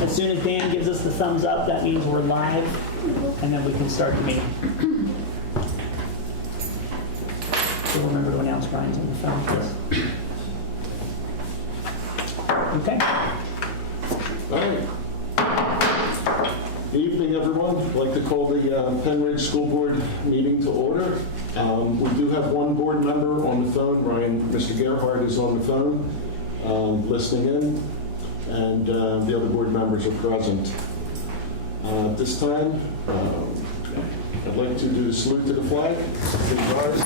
As soon as Dan gives us the thumbs up, that means we're live, and then we can start the meeting. So remember to announce Brian's on the phone, please. Okay. All right. Good evening, everyone. I'd like to call the Penridge School Board meeting to order. We do have one board member on the phone. Mr. Gerhardt is on the phone, listening in, and the other board members are present. At this time, I'd like to do a salute to the flag. Please rise.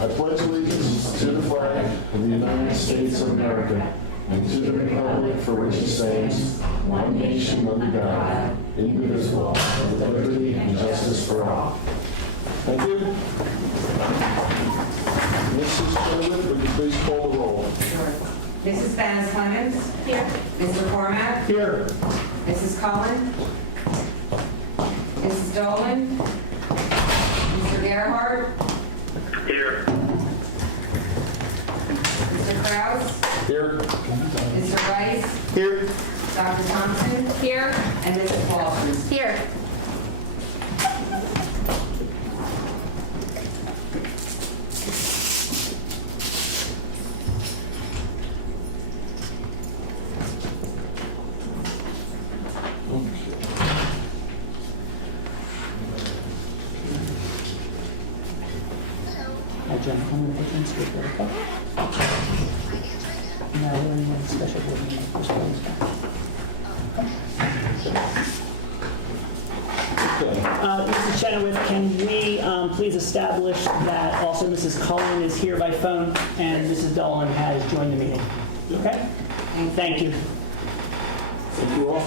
I pledge allegiance to the flag of the United States of America and to the republic for which it stands, one nation under God, indivisible, with liberty and justice for all. Thank you. Mrs. Chenoweth, would you please call the roll? Sure. Mrs. Vance Clemens? Here. Mr. Cormack? Here. Mrs. Cullen? Mrs. Dolan? Mr. Gerhardt? Here. Mr. Kraus? Here. Mr. Rice? Here. Dr. Thompson? Here. And Mrs. Walters? Here. Hi, Jen. I'm going to put you in speaker, okay? Now, we're in a special board meeting. This one's back. Okay. Mrs. Chenoweth, can we please establish that also Mrs. Cullen is here by phone and Mrs. Dolan has joined the meeting? Okay? Thank you. Thank you all.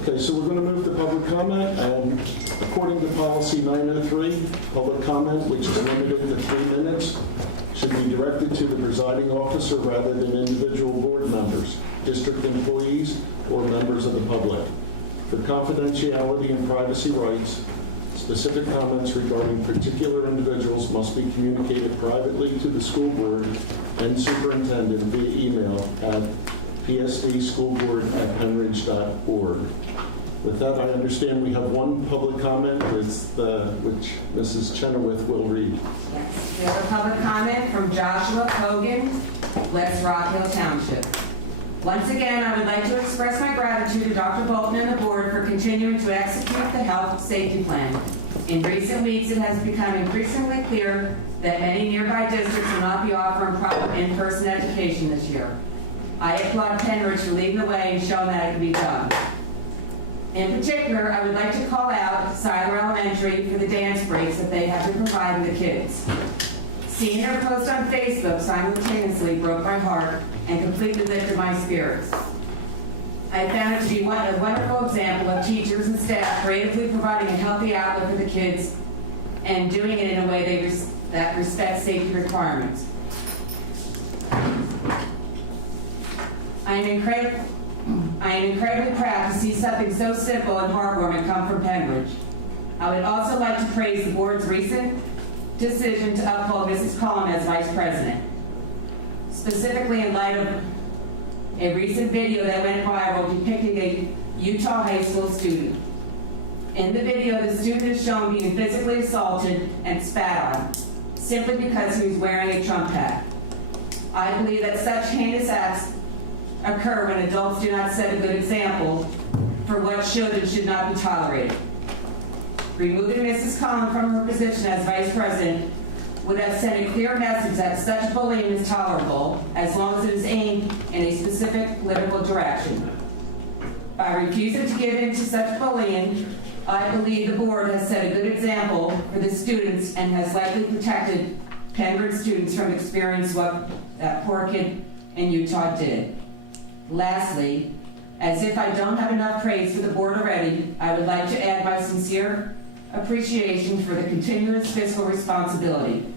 Okay, so we're going to move to public comment, and according to policy 903, public comment, which is limited to 3 minutes, should be directed to the presiding officer rather than individual board members, district employees, or members of the public. For confidentiality and privacy rights, specific comments regarding particular individuals must be communicated privately to the school board and superintendent via email at psdschoolboard@penridge.org. With that, I understand we have one public comment which Mrs. Chenoweth will read. Yes. We have a public comment from Joshua Kogan, West Rock Hill Township. Once again, I would like to express my gratitude to Dr. Bolton and the board for continuing to execute the health safety plan. In recent weeks, it has become increasingly clear that many nearby districts will not be offering proper in-person education this year. I applaud Penridge for leading the way and showing that it can be done. In particular, I would like to call out Siler Elementary for the dance breaks that they have been providing the kids. Seeing their post on Facebook simultaneously broke my heart and completely lifted my spirits. I found it to be a wonderful example of teachers and staff creatively providing a healthy outlet for the kids and doing it in a way that respects safety requirements. I am incredibly proud to see something so simple and heartwarming come from Penridge. I would also like to praise the board's recent decision to uphold Mrs. Cullen as vice president, specifically in light of a recent video that went viral depicting a Utah high school student. In the video, the student is shown being physically assaulted and spat on, simply because he was wearing a Trump hat. I believe that such heinous acts occur when adults do not set a good example for what should and should not be tolerated. Removing Mrs. Cullen from her position as vice president would have sent a clear message that such bullying is tolerable as long as it is aimed in a specific political direction. By refusing to give in to such bullying, I believe the board has set a good example for the students and has likely protected Penridge students from experiencing what that poor kid in Utah did. Lastly, as if I don't have enough praise for the board already, I would like to add my sincere appreciation for the continuous fiscal responsibility.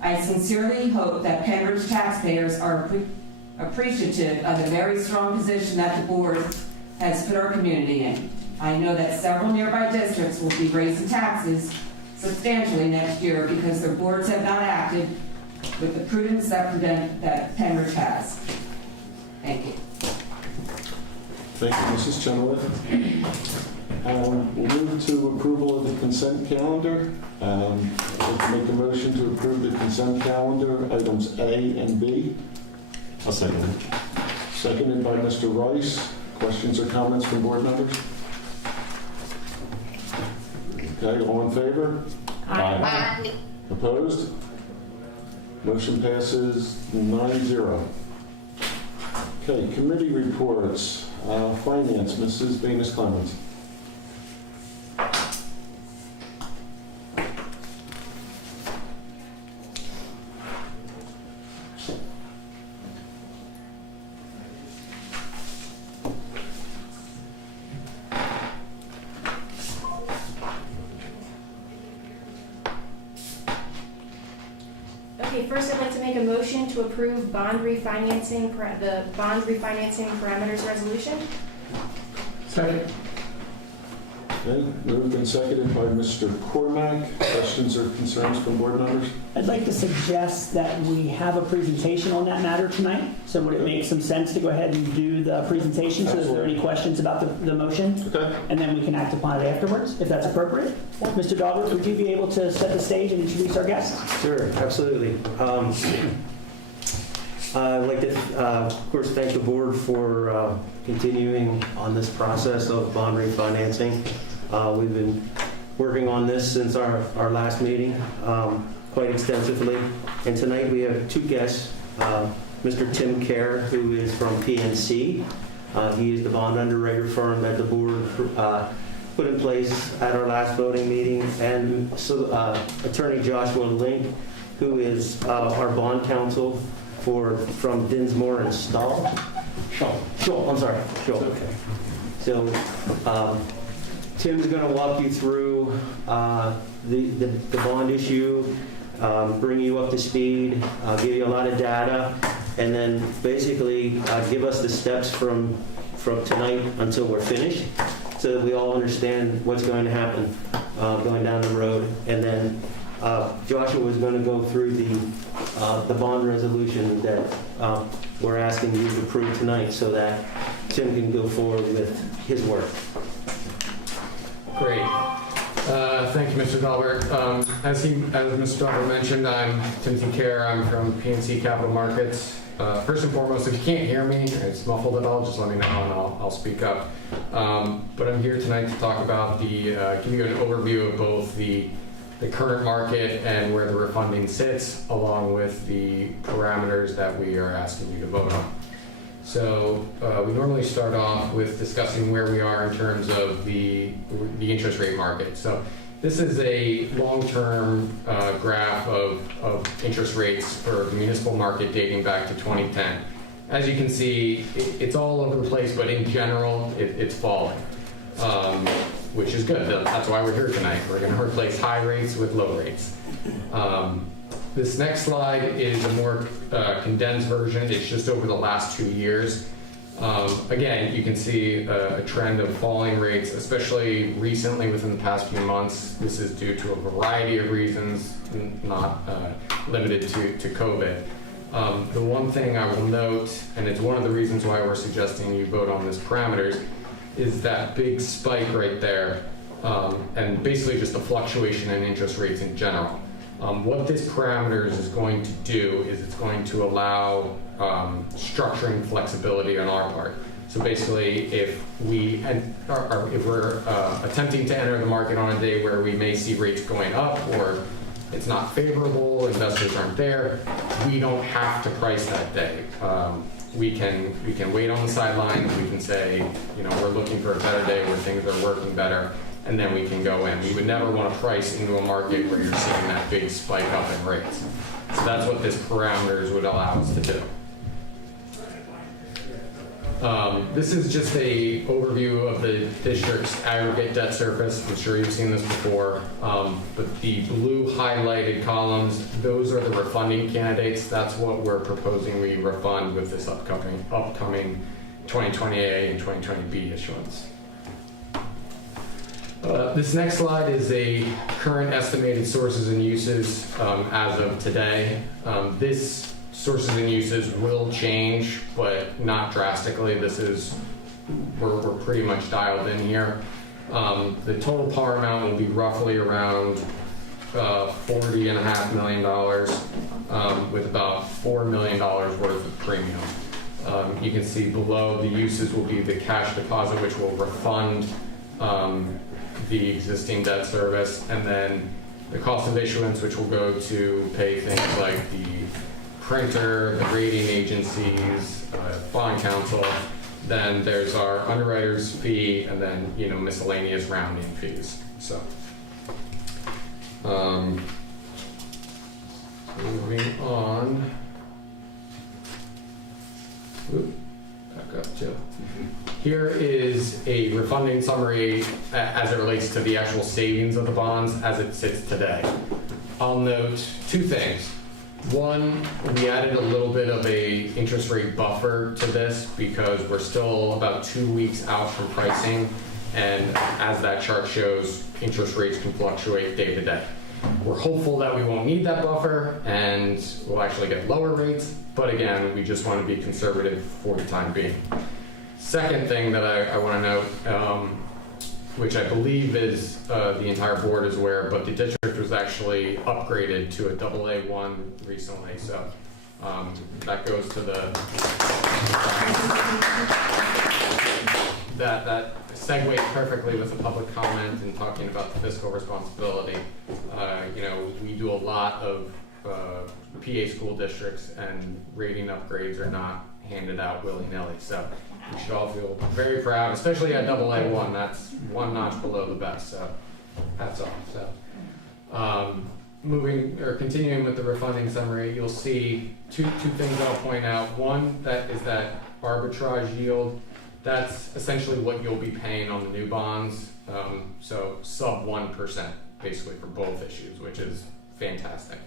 I sincerely hope that Penridge taxpayers are appreciative of the very strong position that the board has put our community in. I know that several nearby districts will be raising taxes substantially next year because their boards have not acted with the prudence that Penridge has. Thank you. Thank you, Mrs. Chenoweth. We'll move to approval of the consent calendar. Let's make a motion to approve the consent calendar, items A and B. I'll second it. Seconded by Mr. Rice. Questions or comments from board members? Okay, all in favor? Aye. Opposed? Motion passes 9-0. Okay, committee reports. Finance, Mrs. Venus Clemens. Okay, first I'd like to make a motion to approve the bond refinancing parameters resolution. Second. Okay, moved and seconded by Mr. Cormack. Questions or concerns from board members? I'd like to suggest that we have a presentation on that matter tonight. So would it make some sense to go ahead and do the presentation? So is there any questions about the motion? Okay. And then we can act upon it afterwards, if that's appropriate. Mr. Dahlberg, would you be able to set the stage and introduce our guests? Sure, absolutely. I'd like to, of course, thank the board for continuing on this process of bond refinancing. We've been working on this since our last meeting quite extensively. And tonight we have two guests, Mr. Tim Kerr, who is from PNC. He is the bond underwriter firm that the board put in place at our last voting meeting. And so Attorney Joshua Link, who is our bond counsel from Dinsmore and Stahl. Sure, I'm sorry. Sure. Okay. So Tim's going to walk you through the bond issue, bring you up to speed, give you a lot of data, and then basically give us the steps from tonight until we're finished, so that we all understand what's going to happen going down the road. And then Joshua is going to go through the bond resolution that we're asking you to approve tonight, so that Tim can go forward with his work. Great. Thank you, Mr. Dahlberg. As Mr. Dahlberg mentioned, I'm Timothy Kerr. I'm from PNC Capital Markets. First and foremost, if you can't hear me, it's muffled at all, just let me know and I'll speak up. But I'm here tonight to talk about give you an overview of both the current market and where the refunding sits, along with the parameters that we are asking you to vote on. So we normally start off with discussing where we are in terms of the interest rate market. So this is a long-term graph of interest rates for the municipal market dating back to 2010. As you can see, it's all over the place, but in general, it's falling, which is good. That's why we're here tonight. We're going to replace high rates with low rates. This next slide is a more condensed version. It's just over the last 2 years. Again, you can see a trend of falling rates, especially recently within the past few months. This is due to a variety of reasons, not limited to COVID. The one thing I will note, and it's one of the reasons why we're suggesting you vote on this parameters, is that big spike right there, and basically just the fluctuation in interest rates in general. What this parameters is going to do is it's going to allow structuring flexibility on our part. So basically, if we're attempting to enter the market on a day where we may see rates going up, or it's not favorable, investors aren't there, we don't have to price that day. We can wait on the sidelines. We can say, we're looking for a better day where things are working better, and then we can go in. We would never want to price into a market where you're seeing that big spike up in rates. So that's what this parameters would allow us to do. This is just a overview of the district's aggregate debt service. I'm sure you've seen this before, but the blue highlighted columns, those are the refunding candidates. That's what we're proposing we refund with this upcoming 2020A and 2020B issuance. This next slide is a current estimated sources and uses as of today. This sources and uses will change, but not drastically. This is we're pretty much dialed in here. The total par amount will be roughly around $40.5 million, with about $4 million worth of premium. You can see below the uses will be the cash deposit, which will refund the existing debt service, and then the cost of issuance, which will go to pay things like the printer, the rating agencies, bond counsel. Then there's our underwriter's fee, and then miscellaneous rounding fees. So, moving on. Oop, back up too. Here is a refunding summary as it relates to the actual savings of the bonds as it sits today. I'll note two things. One, we added a little bit of a interest rate buffer to this because we're still about 2 weeks out from pricing, and as that chart shows, interest rates can fluctuate day to day. We're hopeful that we won't need that buffer and we'll actually get lower rates, but again, we just want to be conservative for the time being. Second thing that I want to note, which I believe is the entire board is aware, but the district was actually upgraded to a AA1 recently, so that goes to that segues perfectly with the public comment and talking about the fiscal responsibility. We do a lot of PA school districts, and rating upgrades are not handed out willy-nilly, so we should all feel very proud, especially at AA1. That's one notch below the best, so hats off. So continuing with the refunding summary, you'll see two things I'll point out. One, that is that arbitrage yield. That's essentially what you'll be paying on the new bonds, so sub 1% basically for both issues, which is fantastic.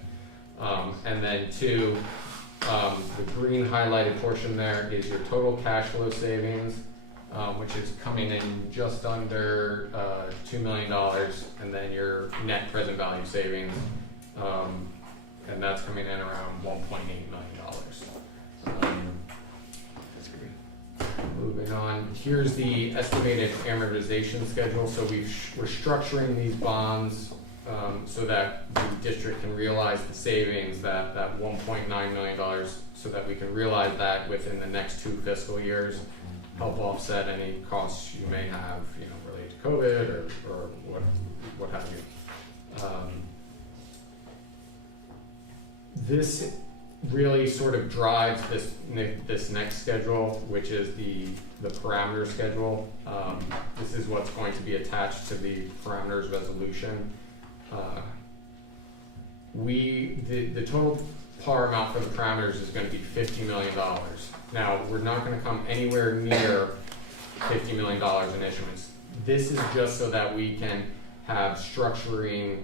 And then two, the green highlighted portion there is your total cash flow savings, which is coming in just under $2 million, and then your net present value savings, and that's coming in around $1.8 million. Moving on, here's the estimated amortization schedule. So we're structuring these bonds so that the district can realize the savings, that $1.9 million, so that we can realize that within the next 2 fiscal years, help offset any costs you may have, related to COVID or what have you. This really sort of drives this next schedule, which is the parameter schedule. This is what's going to be attached to the parameters resolution. The total par amount for the parameters is going to be $50 million. Now, we're not going to come anywhere near $50 million in issuance. This is just so that we can have structuring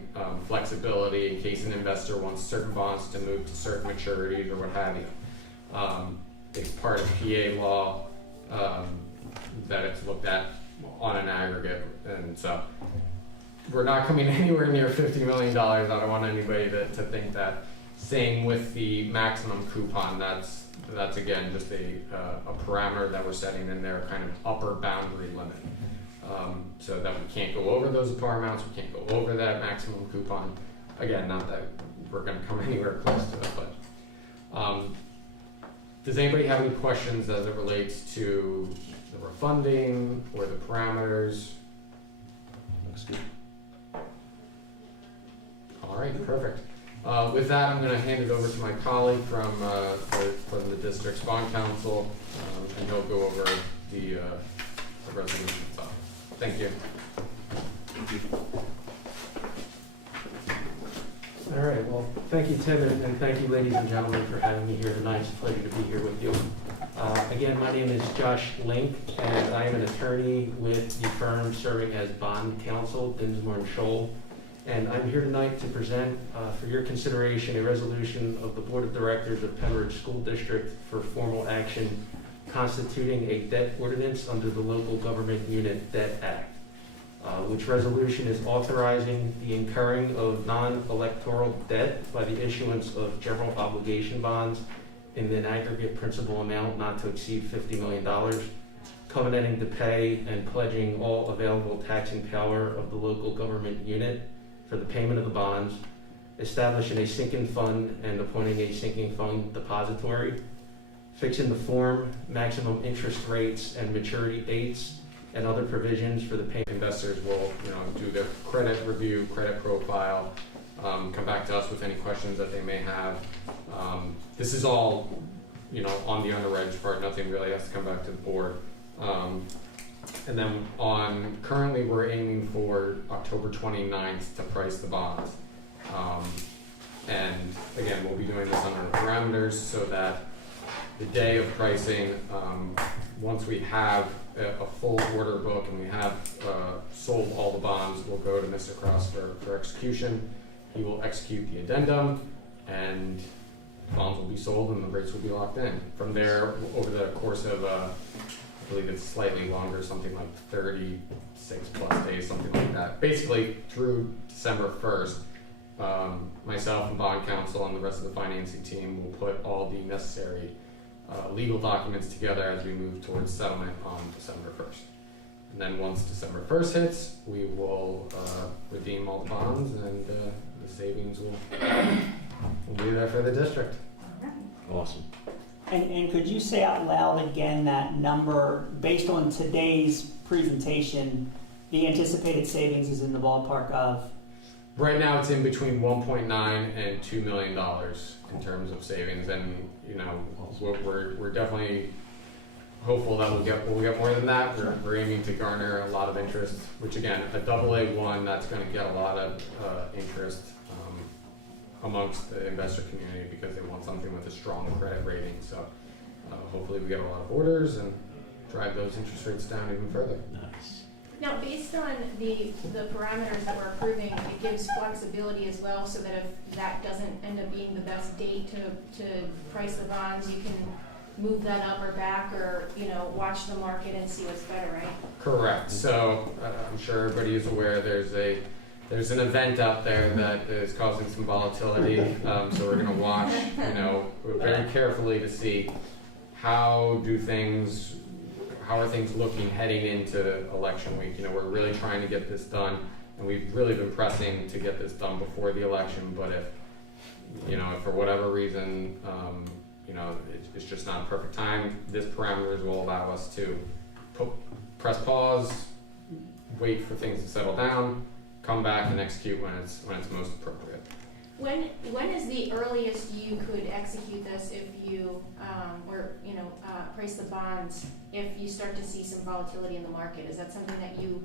flexibility in case an investor wants certain bonds to move to certain maturities or what have you. It's part of PA law that it's looked at on an aggregate, and so we're not coming anywhere near $50 million. I don't want anybody to think that. Same with the maximum coupon. That's again just a parameter that we're setting in there, kind of upper boundary limit. So that we can't go over those par amounts, we can't go over that maximum coupon. Again, not that we're going to come anywhere close to it, but does anybody have any questions as it relates to the refunding or the parameters? Looks good. All right, perfect. With that, I'm going to hand it over to my colleague from the district's bond counsel, and he'll go over the resolution itself. Thank you. All right, well, thank you, Tim, and thank you, ladies and gentlemen, for having me here tonight. It's a pleasure to be here with you. Again, my name is Josh Link, and I am an attorney with the firm serving as bond counsel, Dinsmore & Scholl. And I'm here tonight to present for your consideration a resolution of the Board of Directors of Pembridge School District for formal action constituting a debt ordinance under the Local Government Unit Debt Act, which resolution is authorizing the incurring of non-electoral debt by the issuance of general obligation bonds in an aggregate principal amount not to exceed $50 million, covenanting to pay and pledging all available taxing power of the local government unit for the payment of the bonds, establishing a sinking fund and appointing a sinking fund depository, fixing the form, maximum interest rates and maturity dates, and other provisions for the payment. Investors will, do their credit review, credit profile, come back to us with any questions that they may have. This is all, on the underwriter's part. Nothing really has to come back to the board. And then currently we're aiming for October 29th to price the bonds. And again, we'll be doing this under parameters so that the day of pricing, once we have a full order book and we have sold all the bonds, we'll go to Mr. Cross for execution. He will execute the addendum, and bonds will be sold and the rates will be locked in. From there, over the course of, I believe it's slightly longer, something like 36 plus days, something like that. Basically, through December 1st, myself and bond counsel and the rest of the financing team will put all the necessary legal documents together as we move towards settlement on December 1st. And then once December 1st hits, we will redeem all the bonds, and the savings will be there for the district. Awesome. And could you say out loud again that number, based on today's presentation, the anticipated savings is in the ballpark of? Right now, it's in between 1.9 and $2 million in terms of savings, and we're definitely hopeful that we'll get more than that. We're aiming to garner a lot of interest, which again, a AA1, that's going to get a lot of interest amongst the investor community because they want something with a strong credit rating. So hopefully we get a lot of orders and drive those interest rates down even further. Nice. Now, based on the parameters that we're approving, it gives flexibility as well, so that if that doesn't end up being the best date to price the bonds, you can move that up or back, or, watch the market and see what's better, right? Correct. So I'm sure everybody is aware there's an event out there that is causing some volatility. So we're going to watch, very carefully to see how are things looking heading into election week. We're really trying to get this done, and we've really been pressing to get this done before the election. But if for whatever reason, it's just not a perfect time, this parameters will allow us to press pause, wait for things to settle down, come back and execute when it's most appropriate. When is the earliest you could execute this if you, price the bonds, if you start to see some volatility in the market? Is that something that you,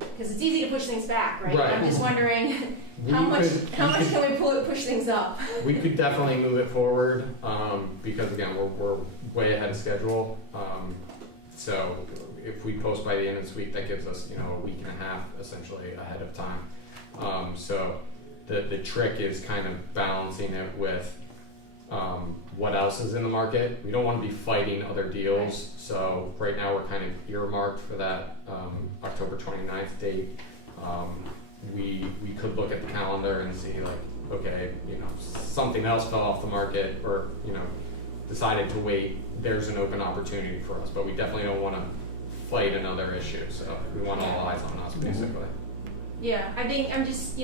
because it's easy to push things back, right? Right. I'm just wondering how much can we push things up? We could definitely move it forward because again, we're way ahead of schedule. So if we post by the end of this week, that gives us a week and a half essentially ahead of time. So the trick is kind of balancing it with what else is in the market. We don't want to be fighting other deals. So right now we're kind of earmarked for that October 29th date. We could look at the calendar and see okay, something else fell off the market, or decided to wait. There's an open opportunity for us, but we definitely don't want to fight another issue. So we want all eyes on us, basically. Yeah, I think I'm just,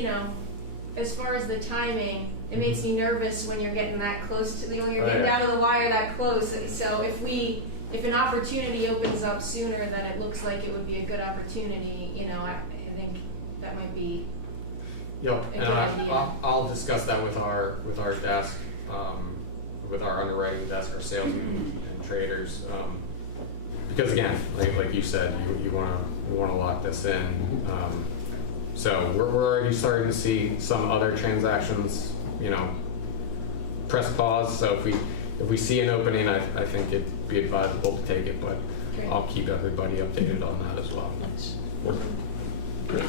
as far as the timing, it makes me nervous when you're getting that close to you're getting down to the wire that close. So if an opportunity opens up sooner than it looks like it would be a good opportunity, I think that might be Yep, a and good idea. I'll discuss that with our desk, with our underwriting desk, our sales and traders, because again, like you said, we want to lock this in. So we're already starting to see some other transactions, press pause. So if we see an opening, I think it'd be advisable to take it, but Great. I'll keep everybody updated on that as well. Great.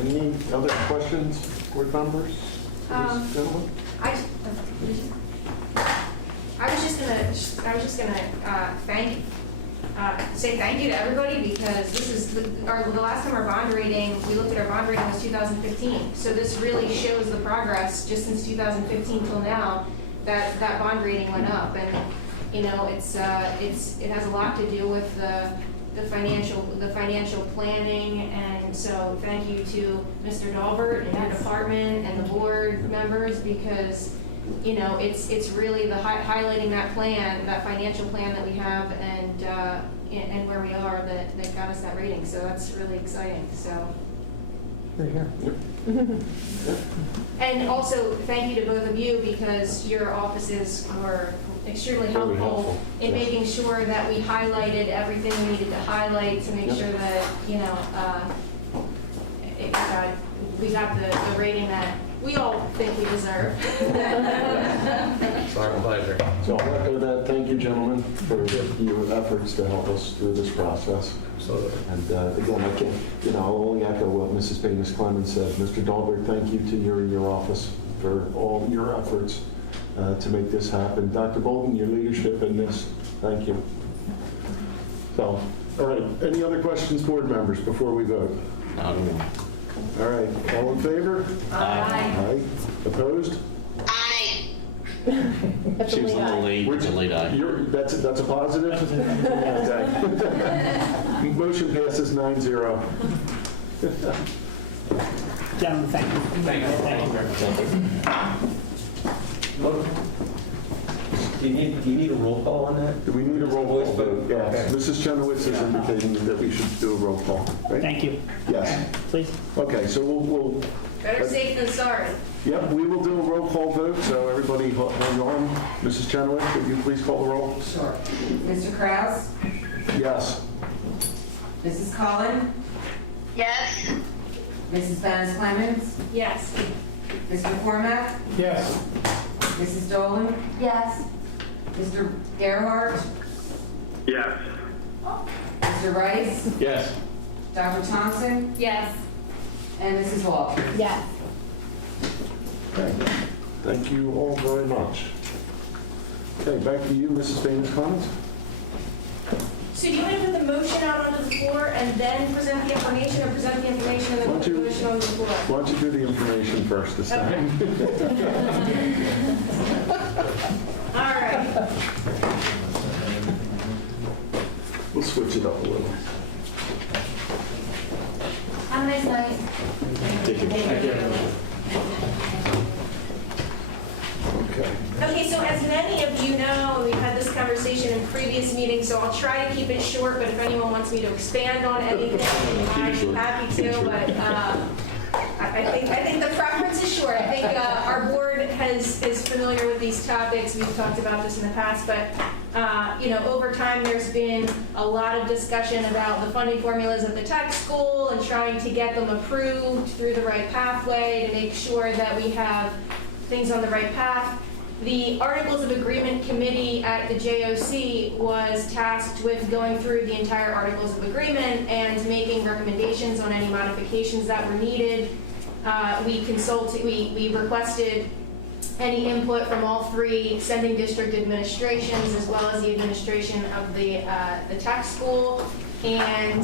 Any other questions, board members? Gentlemen? I was just gonna say thank you to everybody, because this is the last time our bond rating, we looked at our bond rating was 2015. So this really shows the progress just since 2015 till now that bond rating went up. You know, it has a lot to do with the financial planning, and so thank you to Mr. Dahlberg and that department and the board members, because, you know, it's really the highlighting that plan, that financial plan that we have, and where we are that got us that rating. So that's really exciting. So. And also, thank you to both of you, because your offices were extremely Very helpful helpful, in yes. making sure that we highlighted everything we needed to highlight to make Yep. sure that, you know, we got the rating that we all think we deserve. It's our pleasure. So I'll echo that. Thank you, gentlemen, for your efforts to help us through this process. Absolutely. And again, I can, I'll only echo what Mrs. Baines Clemens said. Mr. Dahlberg, thank you to you and your office for all your efforts to make this happen. Dr. Bolton, your leadership in this, thank you. So, all right, any other questions, board members, before we vote? I don't know. All right, all in favor? Aye. Opposed? She was a little late, it's a late eye. That's a positive? Okay. Motion passes 9-0. Gentlemen, thank you. Do you need a roll call on that? Do we need a roll call vote? Yes. Okay. Mrs. Chenoweth is indicating that we should do a roll call, right? Thank you. Yes. Please. Okay, so we'll, Better safe than sorry. yep, we will do a roll call vote, so everybody hang on. Mrs. Chenoweth, could you please call the roll? Sure. Mr. Kraus? Yes. Mrs. Cullen? Yes. Mrs. Baines Clemens? Yes. Mr. Cormack? Yes. Mrs. Dolan? Yes. Mr. Gerhart? Yes. Mr. Rice? Yes. Dr. Thompson? Yes. And Mrs. Walker? Yes. Thank you all very much. Okay, back to you, Mrs. Baines Clemens. So do you want to put the motion out onto the floor and then present the information, or present the information and then Why put don't the you- motion on the floor? Why don't you do the information first this time? All right. We'll switch it up a little. Have a nice night. Okay. Okay, so as many of you know, we've had this conversation in previous meetings, so I'll try to keep it short, but if anyone wants me to expand on anything, I'm happy to, but I think the preference is short. I think our board is familiar with these topics. We've talked about this in the past, but over time, there's been a lot of discussion about the funding formulas at the tech school and trying to get them approved through the right pathway to make sure that we have things on the right path. The Articles of Agreement Committee at the JOC was tasked with going through the entire Articles of Agreement and making recommendations on any modifications that were needed. We requested any input from all three sending district administrations, as well as the administration of the tech school, and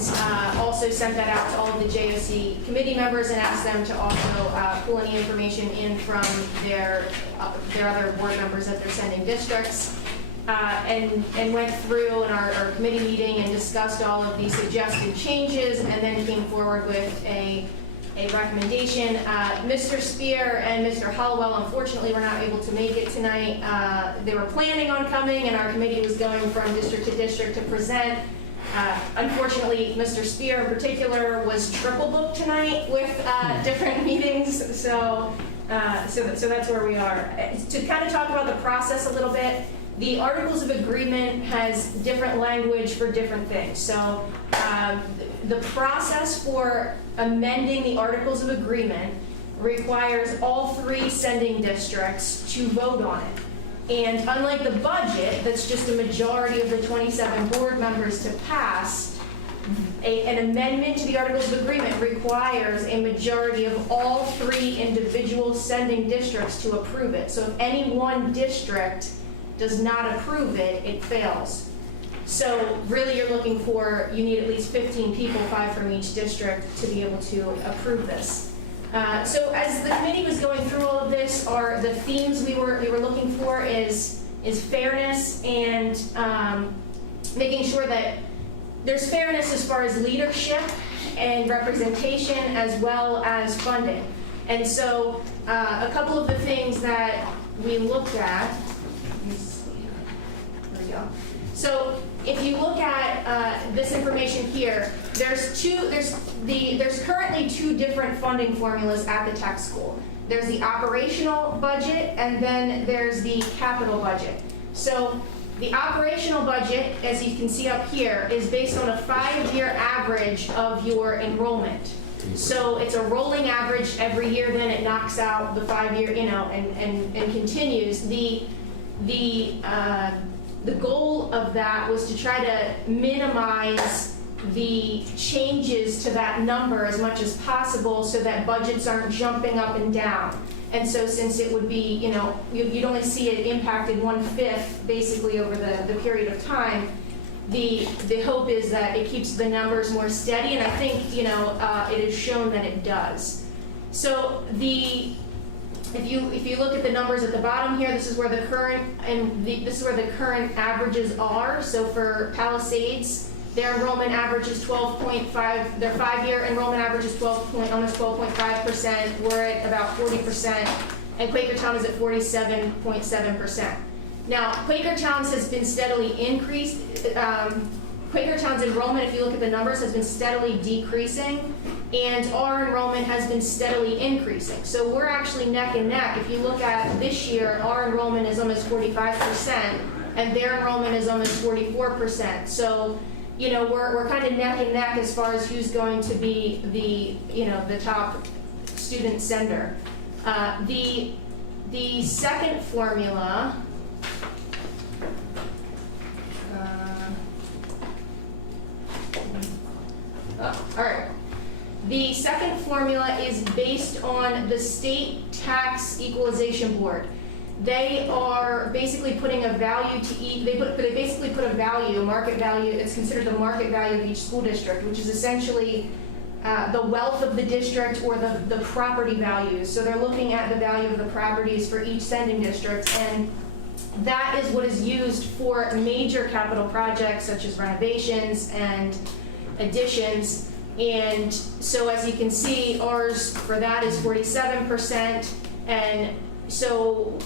also sent that out to all of the JOC committee members and asked them to also pull any information in from their other board members at their sending districts, and went through in our committee meeting and discussed all of these suggested changes, and then came forward with a recommendation. Mr. Spear and Mr. Hollowell unfortunately were not able to make it tonight. They were planning on coming, and our committee was going from district to district to present. Unfortunately, Mr. Spear in particular was triple booked tonight with different meetings, so that's where we are. To kind of talk about the process a little bit, the Articles of Agreement has different language for different things. So the process for amending the Articles of Agreement requires all three sending districts to vote on it. And unlike the budget, that's just a majority of the 27 board members to pass, an amendment to the Articles of Agreement requires a majority of all three individual sending districts to approve it. So if any one district does not approve it, it fails. So really you're looking for, you need at least 15 people, 5 from each district, to be able to approve this. So as the committee was going through all of this, the themes we were looking for is is fairness and making sure that there's fairness as far as leadership and representation as well as funding. And so a couple of the things that we looked at, let me see, there we go. So if you look at this information here, there's currently two different funding formulas at the tech school. There's the operational budget and then there's the capital budget. So the operational budget, as you can see up here, is based on a 5-year average of your enrollment. So it's a rolling average every year, then it knocks out the 5-year, and continues. The goal of that was to try to minimize the changes to that number as much as possible so that budgets aren't jumping up and down. And so since it would be, you'd only see it impacted 1/5 basically over the period of time, the hope is that it keeps the numbers more steady, and I think, it is shown that it does. So if you look at the numbers at the bottom here, this is where the current averages are. So for Palisades, their enrollment average is 12.5. Their 5-year enrollment average is almost 12.5%. We're at about 40%, and Quakertown is at 47.7%. Now, Quakertown's has been steadily increased. Quakertown's enrollment, if you look at the numbers, has been steadily decreasing, and our enrollment has been steadily increasing. So we're actually neck and neck. If you look at this year, our enrollment is almost 45%, and their enrollment is almost 44%. So, we're kind of neck and neck as far as who's going to be the top student sender. The second formula. All right. The second formula is based on the State Tax Equalization Board. They are basically putting a value to each. They basically put a value, a market value. It's considered the market value of each school district, which is essentially the wealth of the district or the property values. So they're looking at the value of the properties for each sending district, and that is what is used for major capital projects such as renovations and additions. And so as you can see, ours for that is 47%. And so,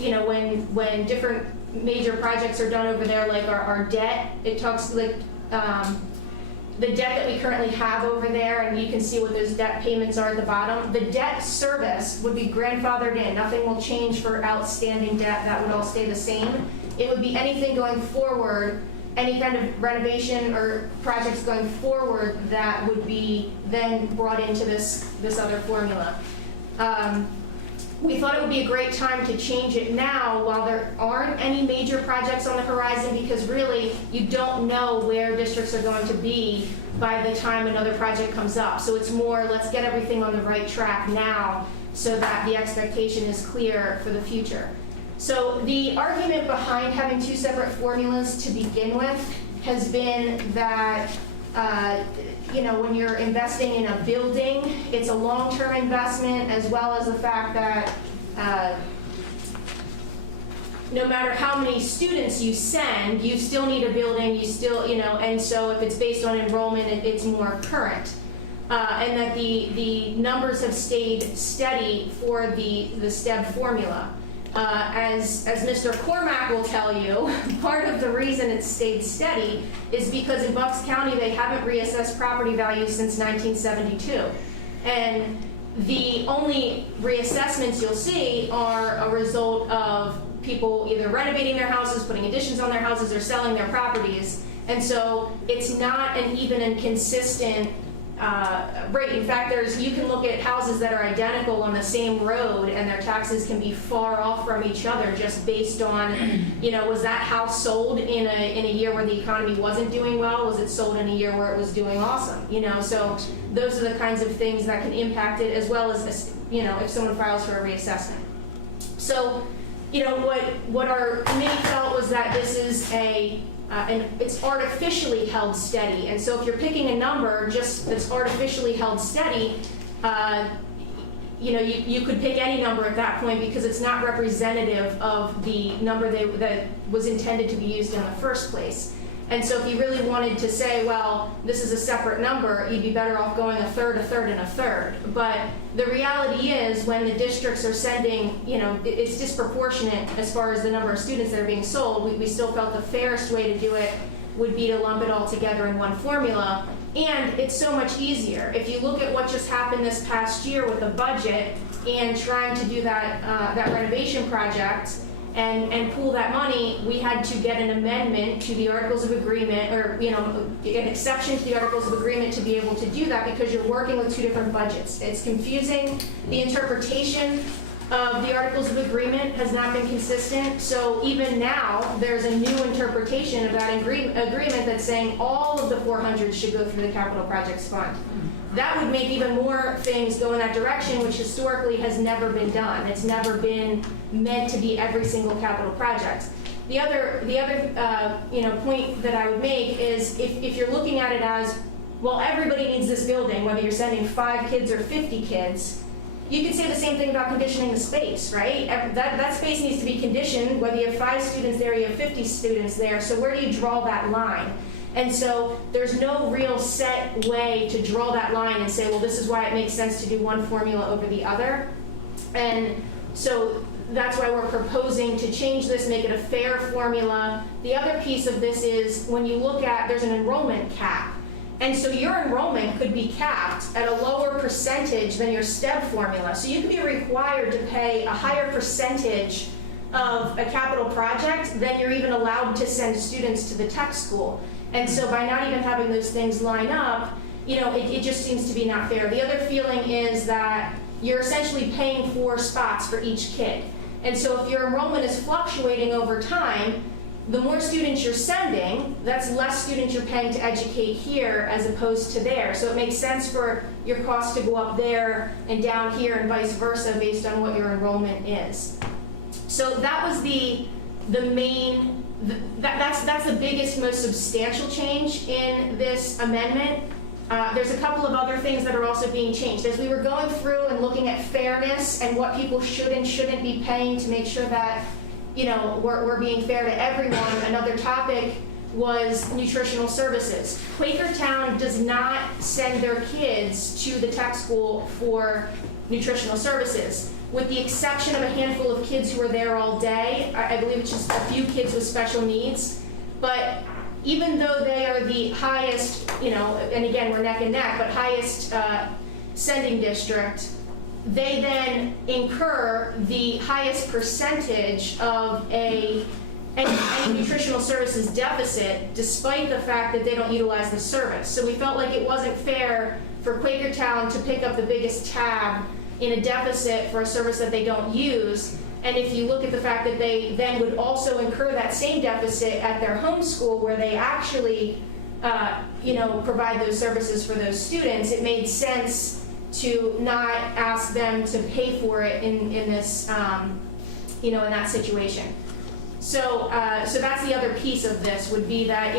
when different major projects are done over there, like our debt, it talks like the debt that we currently have over there, and you can see what those debt payments are at the bottom. The debt service would be grandfathered in. Nothing will change for outstanding debt. That would all stay the same. It would be anything going forward, any kind of renovation or projects going forward that would be then brought into this other formula. We thought it would be a great time to change it now while there aren't any major projects on the horizon, because really you don't know where districts are going to be by the time another project comes up. So it's more, let's get everything on the right track now so that the expectation is clear for the future. So the argument behind having two separate formulas to begin with has been that when you're investing in a building, it's a long-term investment, as well as the fact that no matter how many students you send, you still need a building, and so if it's based on enrollment, it's more current. And that the numbers have stayed steady for the STEB formula. As Mr. Cormack will tell you, part of the reason it's stayed steady is because in Bucks County they haven't reassessed property values since 1972. And the only reassessments you'll see are a result of people either renovating their houses, putting additions on their houses, or selling their properties. And so it's not an even and consistent rate. In fact, you can look at houses that are identical on the same road, and their taxes can be far off from each other just based on, was that house sold in a year where the economy wasn't doing well? Was it sold in a year where it was doing awesome? So those are the kinds of things that can impact it, as well as, if someone files for a reassessment. So, what our committee felt was that this is and it's artificially held steady. And so if you're picking a number just that's artificially held steady, you could pick any number at that point because it's not representative of the number that was intended to be used in the first place. And so if you really wanted to say, well, this is a separate number, you'd be better off going a third, and a third. But the reality is when the districts are sending, it's disproportionate as far as the number of students that are being sold. We still felt the fairest way to do it would be to lump it all together in one formula. And it's so much easier. If you look at what just happened this past year with the budget and trying to do that renovation project and pool that money, we had to get an amendment to the Articles of Agreement, or an exception to the Articles of Agreement to be able to do that because you're working with two different budgets. It's confusing. The interpretation of the Articles of Agreement has not been consistent. So even now, there's a new interpretation of that agreement that's saying all of the 400 should go through the Capital Projects Fund. That would make even more things go in that direction, which historically has never been done. It's never been meant to be every single capital project. The other point that I would make is if you're looking at it as, well, everybody needs this building, whether you're sending 5 kids or 50 kids, you could say the same thing about conditioning the space, right? That space needs to be conditioned, whether you have 5 students there, you have 50 students there. So where do you draw that line? And so there's no real set way to draw that line and say, well, this is why it makes sense to do one formula over the other. And so that's why we're proposing to change this, make it a fair formula. The other piece of this is when you look at, there's an enrollment cap. And so your enrollment could be capped at a lower percentage than your STEP formula. So you could be required to pay a higher percentage of a capital project than you're even allowed to send students to the tech school. And so by not even having those things line up, it just seems to be not fair. The other feeling is that you're essentially paying 4 spots for each kid. And so if your enrollment is fluctuating over time, the more students you're sending, that's less students you're paying to educate here as opposed to there. So it makes sense for your cost to go up there and down here and vice versa based on what your enrollment is. So that was the main, that's the biggest, most substantial change in this amendment. There's a couple of other things that are also being changed. As we were going through and looking at fairness and what people should and shouldn't be paying to make sure that we're being fair to everyone, another topic was nutritional services. Quakertown does not send their kids to the tech school for nutritional services, with the exception of a handful of kids who are there all day. I believe it's just a few kids with special needs. But even though they are the highest, and again, we're neck and neck, but highest sending district, they then incur the highest percentage of any nutritional services deficit, despite the fact that they don't utilize the service. So we felt like it wasn't fair for Quakertown to pick up the biggest tab in a deficit for a service that they don't use. And if you look at the fact that they then would also incur that same deficit at their home school where they actually provide those services for those students, it made sense to not ask them to pay for it in this, in that situation. So that's the other piece of this would be that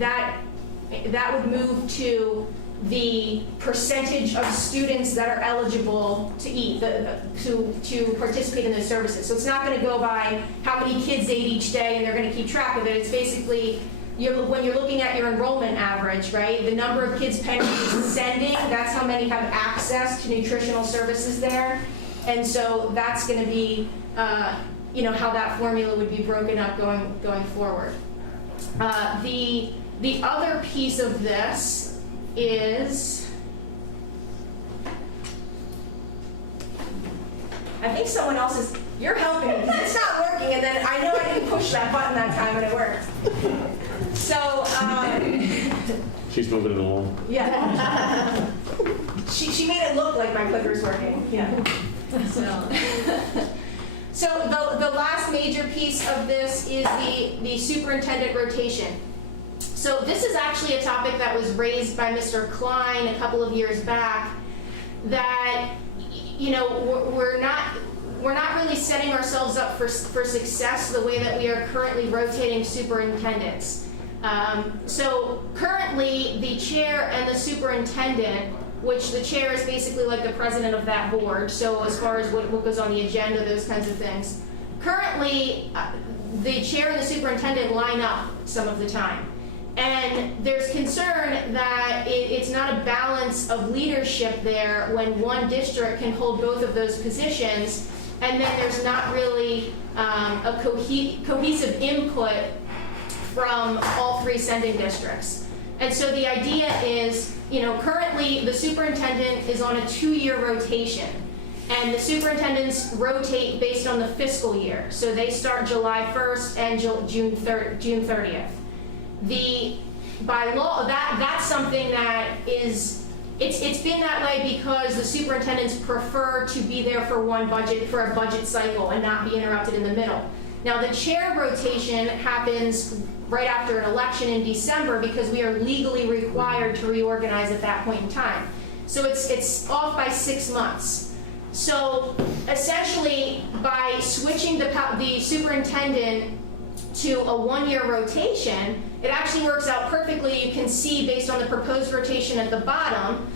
that would move to the percentage of students that are eligible to eat, to participate in those services. So it's not going to go by how many kids ate each day and they're going to keep track of it. It's basically when you're looking at your enrollment average, right? The number of kids Penguin is sending, that's how many have access to nutritional services there. And so that's going to be, how that formula would be broken up going forward. The other piece of this is, I think someone else is, you're helping me because it's not working, and then I know I didn't push that button that time and it worked. So, She's moving it along. yeah. She made it look like my clicker's working. Yeah. So the last major piece of this is the superintendent rotation. So this is actually a topic that was raised by Mr. Klein a couple of years back, that we're not really setting ourselves up for success the way that we are currently rotating superintendents. So currently, the chair and the superintendent which the chair is basically like the president of that board. So as far as what goes on the agenda, those kinds of things. Currently, the chair and the superintendent line up some of the time. And there's concern that it's not a balance of leadership there when one district can hold both of those positions, and then there's not really a cohesive input from all three sending districts. And so the idea is, currently the superintendent is on a 2-year rotation. And the superintendents rotate based on the fiscal year. So they start July 1st and June 30th. By law, that's something that is, it's been that way because the superintendents prefer to be there for a budget cycle and not be interrupted in the middle. Now the chair rotation happens right after an election in December because we are legally required to reorganize at that point in time. So it's off by 6 months. So essentially, by switching the superintendent to a 1-year rotation, it actually works out perfectly. You can see based on the proposed rotation at the bottom,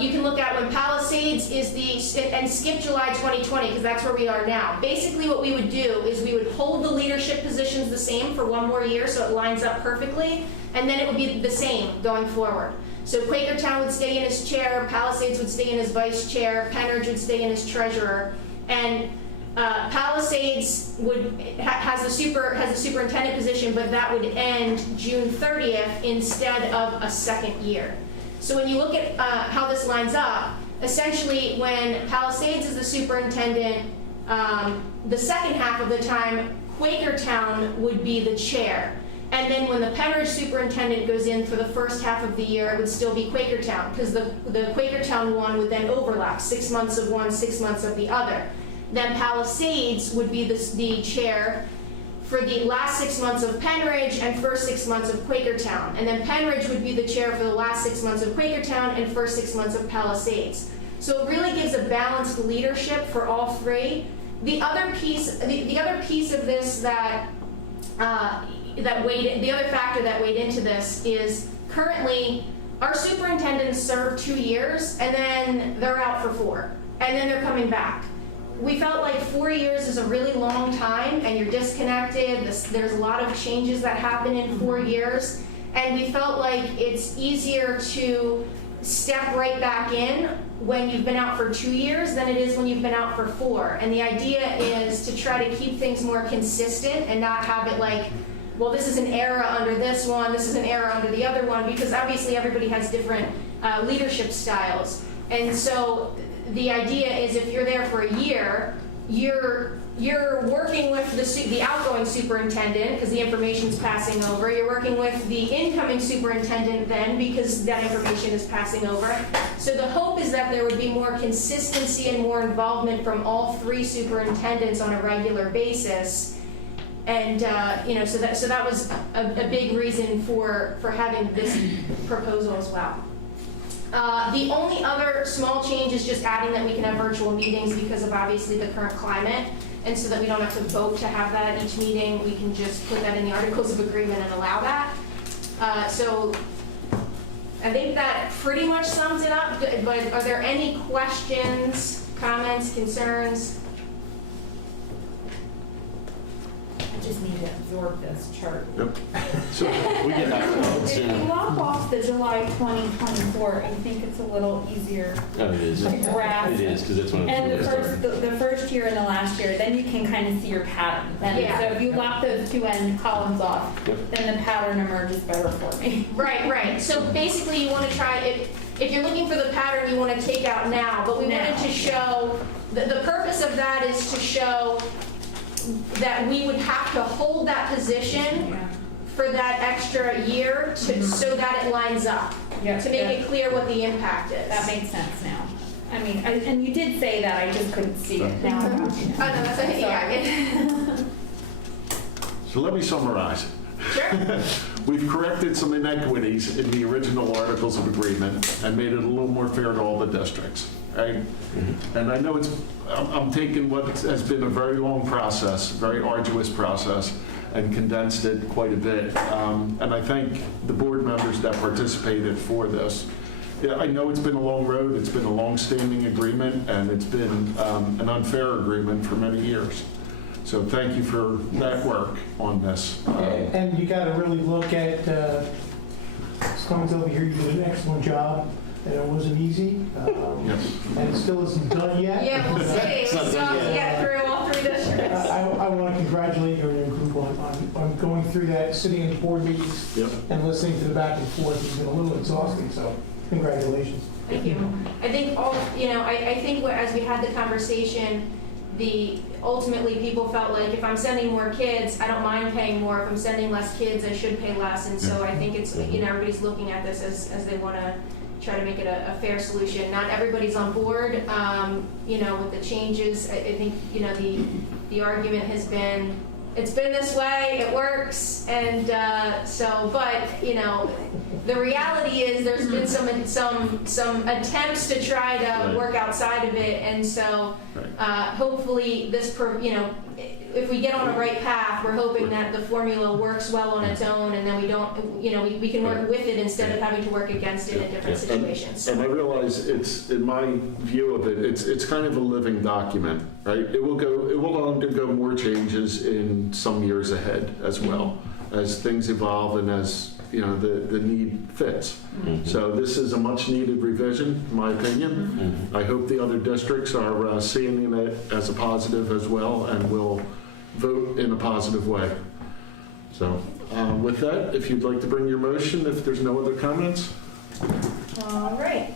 you can look at when Palisades is and skip July 2020 because that's where we are now. Basically what we would do is we would hold the leadership positions the same for 1 more year so it lines up perfectly, and then it would be the same going forward. So Quakertown would stay in as chair, Palisades would stay in as vice chair, Pennridge would stay in as treasurer, and Palisades has a superintendent position, but that would end June 30th instead of a second year. So when you look at how this lines up, essentially when Palisades is the superintendent, the second half of the time, Quakertown would be the chair. And then when the Pennridge superintendent goes in for the first half of the year, it would still be Quakertown, because the Quakertown one would then overlap, 6 months of one, 6 months of the other. Then Palisades would be the chair for the last 6 months of Pennridge and first 6 months of Quakertown. And then Pennridge would be the chair for the last 6 months of Quakertown and first 6 months of Palisades. So it really gives a balanced leadership for all three. The other piece of this the other factor that weighed into this is currently our superintendents serve 2 years and then they're out for 4 and then they're coming back. We felt like 4 years is a really long time and you're disconnected. There's a lot of changes that happen in 4 years, and we felt like it's easier to step right back in when you've been out for 2 years than it is when you've been out for 4. And the idea is to try to keep things more consistent and not have it like, well, this is an era under this one, this is an era under the other one, because obviously everybody has different leadership styles. And so the idea is if you're there for a year, you're working with the outgoing superintendent because the information's passing over. You're working with the incoming superintendent then because that information is passing over. So the hope is that there would be more consistency and more involvement from all 3 superintendents on a regular basis. And so that was a big reason for having this proposal as well. The only other small change is just adding that we can have virtual meetings because of obviously the current climate, and so that we don't have to vote to have that at each meeting. We can just put that in the Articles of Agreement and allow that. So I think that pretty much sums it up, but are there any questions, comments, concerns? I just need to absorb this chart. So we get that If you lop off the July 2024, I think it's a little easier Oh, it is. to grasp. It is, because that's when And it's the first year and the last year, then you can kind of see your pattern. Then, Yeah. So if you lop those 2 end columns off, Yep. then the pattern emerges better for me. Right. So basically you want to try, if you're looking for the pattern, you want to take out now, but we wanted to show, the purpose of that is to show that we would have to hold that position Yeah. for that extra year so that it lines up, Yeah, to make yeah. it clear what the impact is. That makes sense now. I mean, and you did say that, I just couldn't see it now. Oh, no, that's okay. Yeah. So let me summarize. Sure. We've corrected some inequities in the original Articles of Agreement and made it a little more fair to all the districts, right? And I know I'm taking what has been a very long process, very arduous process, and condensed it quite a bit. And I thank the board members that participated for this. Yeah, I know it's been a long road, it's been a long-standing agreement, and it's been an unfair agreement for many years. So thank you for that work on this. And you got to really look at, Scoggins over here, you did an excellent job, and it wasn't easy. Yes. And it still isn't done yet. Yeah, we'll see. We still have to get through all 3 districts. I want to congratulate you and your group on going through that, sitting in board meetings Yep. and listening to the back and forth. It's been a little exhausting, so congratulations. Thank you. I think I think as we had the conversation, ultimately people felt like if I'm sending more kids, I don't mind paying more. If I'm sending less kids, I should pay less. And so I think it's, everybody's looking at this as they want to try to make it a fair solution. Not everybody's on board, with the changes. I think, the argument has been, it's been this way, it works, and but the reality is there's been some attempts to try to work outside of it, and so hopefully this, if we get on a right path, we're hoping that the formula works well on its own, and then we don't, we can work with it instead of having to work against it in different situations. And I realize it's, in my view of it, it's kind of a living document, right? It will undergo more changes in some years ahead as well, as things evolve and as, the need fits. So this is a much needed revision, in my opinion. I hope the other districts are seeing it as a positive as well and will vote in a positive way. So with that, if you'd like to bring your motion, if there's no other comments. All right.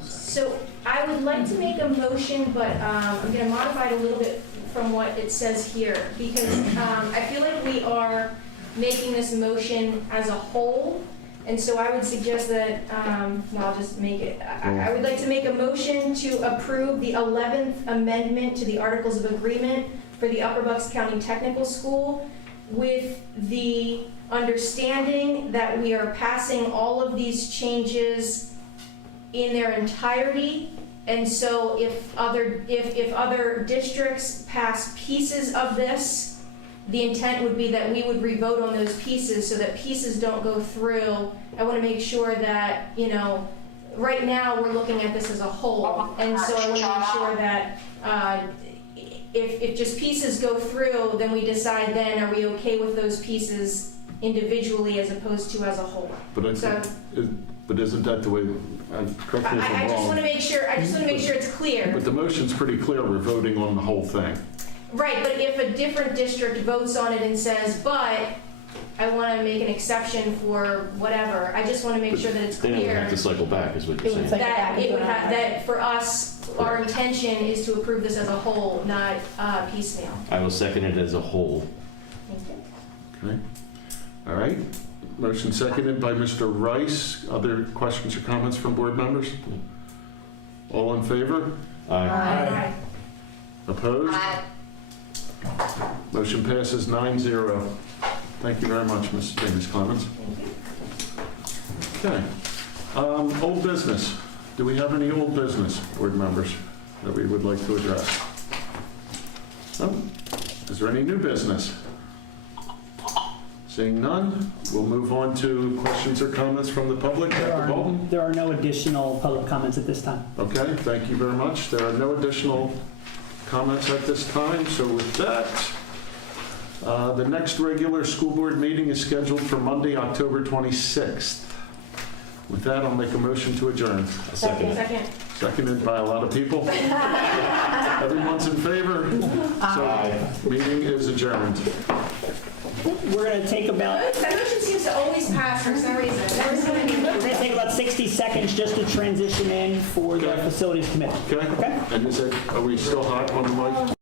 So I would like to make a motion, but I'm going to modify it a little bit from what it says here, because I feel like we are making this motion as a whole, and so I would suggest that, I'll just make it, I would like to make a motion to approve the 11th amendment to the Articles of Agreement for the Upper Bucks County Technical School, with the understanding that we are passing all of these changes in their entirety. And so if other districts pass pieces of this, the intent would be that we would revote on those pieces so that pieces don't go through. I want to make sure that, right now we're looking at this as a whole. And so I want to make sure that if just pieces go through, then we decide then, are we okay with those pieces individually as opposed to as a whole? But isn't that the way, correct me if I'm I just wrong, want to make sure it's clear. but the motion's pretty clear, we're voting on the whole thing. Right, but if a different district votes on it and says, but I want to make an exception for whatever, I just want to make sure that it's They don't clear have to cycle back, is what you're saying. that it would have, that for us, our intention is to approve this as a whole, not piecemeal. I will second it as a whole. Thank you. Okay. All right. Motion seconded by Mr. Rice. Other questions or comments from board members? All in favor? Aye. Opposed? Motion passes 9-0. Thank you very much, Mrs. Davis Clemens. Okay. Old business. Do we have any old business, board members, that we would like to address? No? Is there any new business? Seeing none, we'll move on to questions or comments from the public. Dr. Bolton? There are no additional public comments at this time. Okay, thank you very much. There are no additional comments at this time. So with that, the next regular school board meeting is scheduled for Monday, October 26th. With that, I'll make a motion to adjourn. Second. Second. Seconded by a lot of people. Everyone's in favor? So meeting is adjourned. We're going to take about That motion seems to always pass for some reason. we're going to take about 60 seconds just to transition in for the Okay. facilities committee. Okay? Okay. And are we still hot on the mic?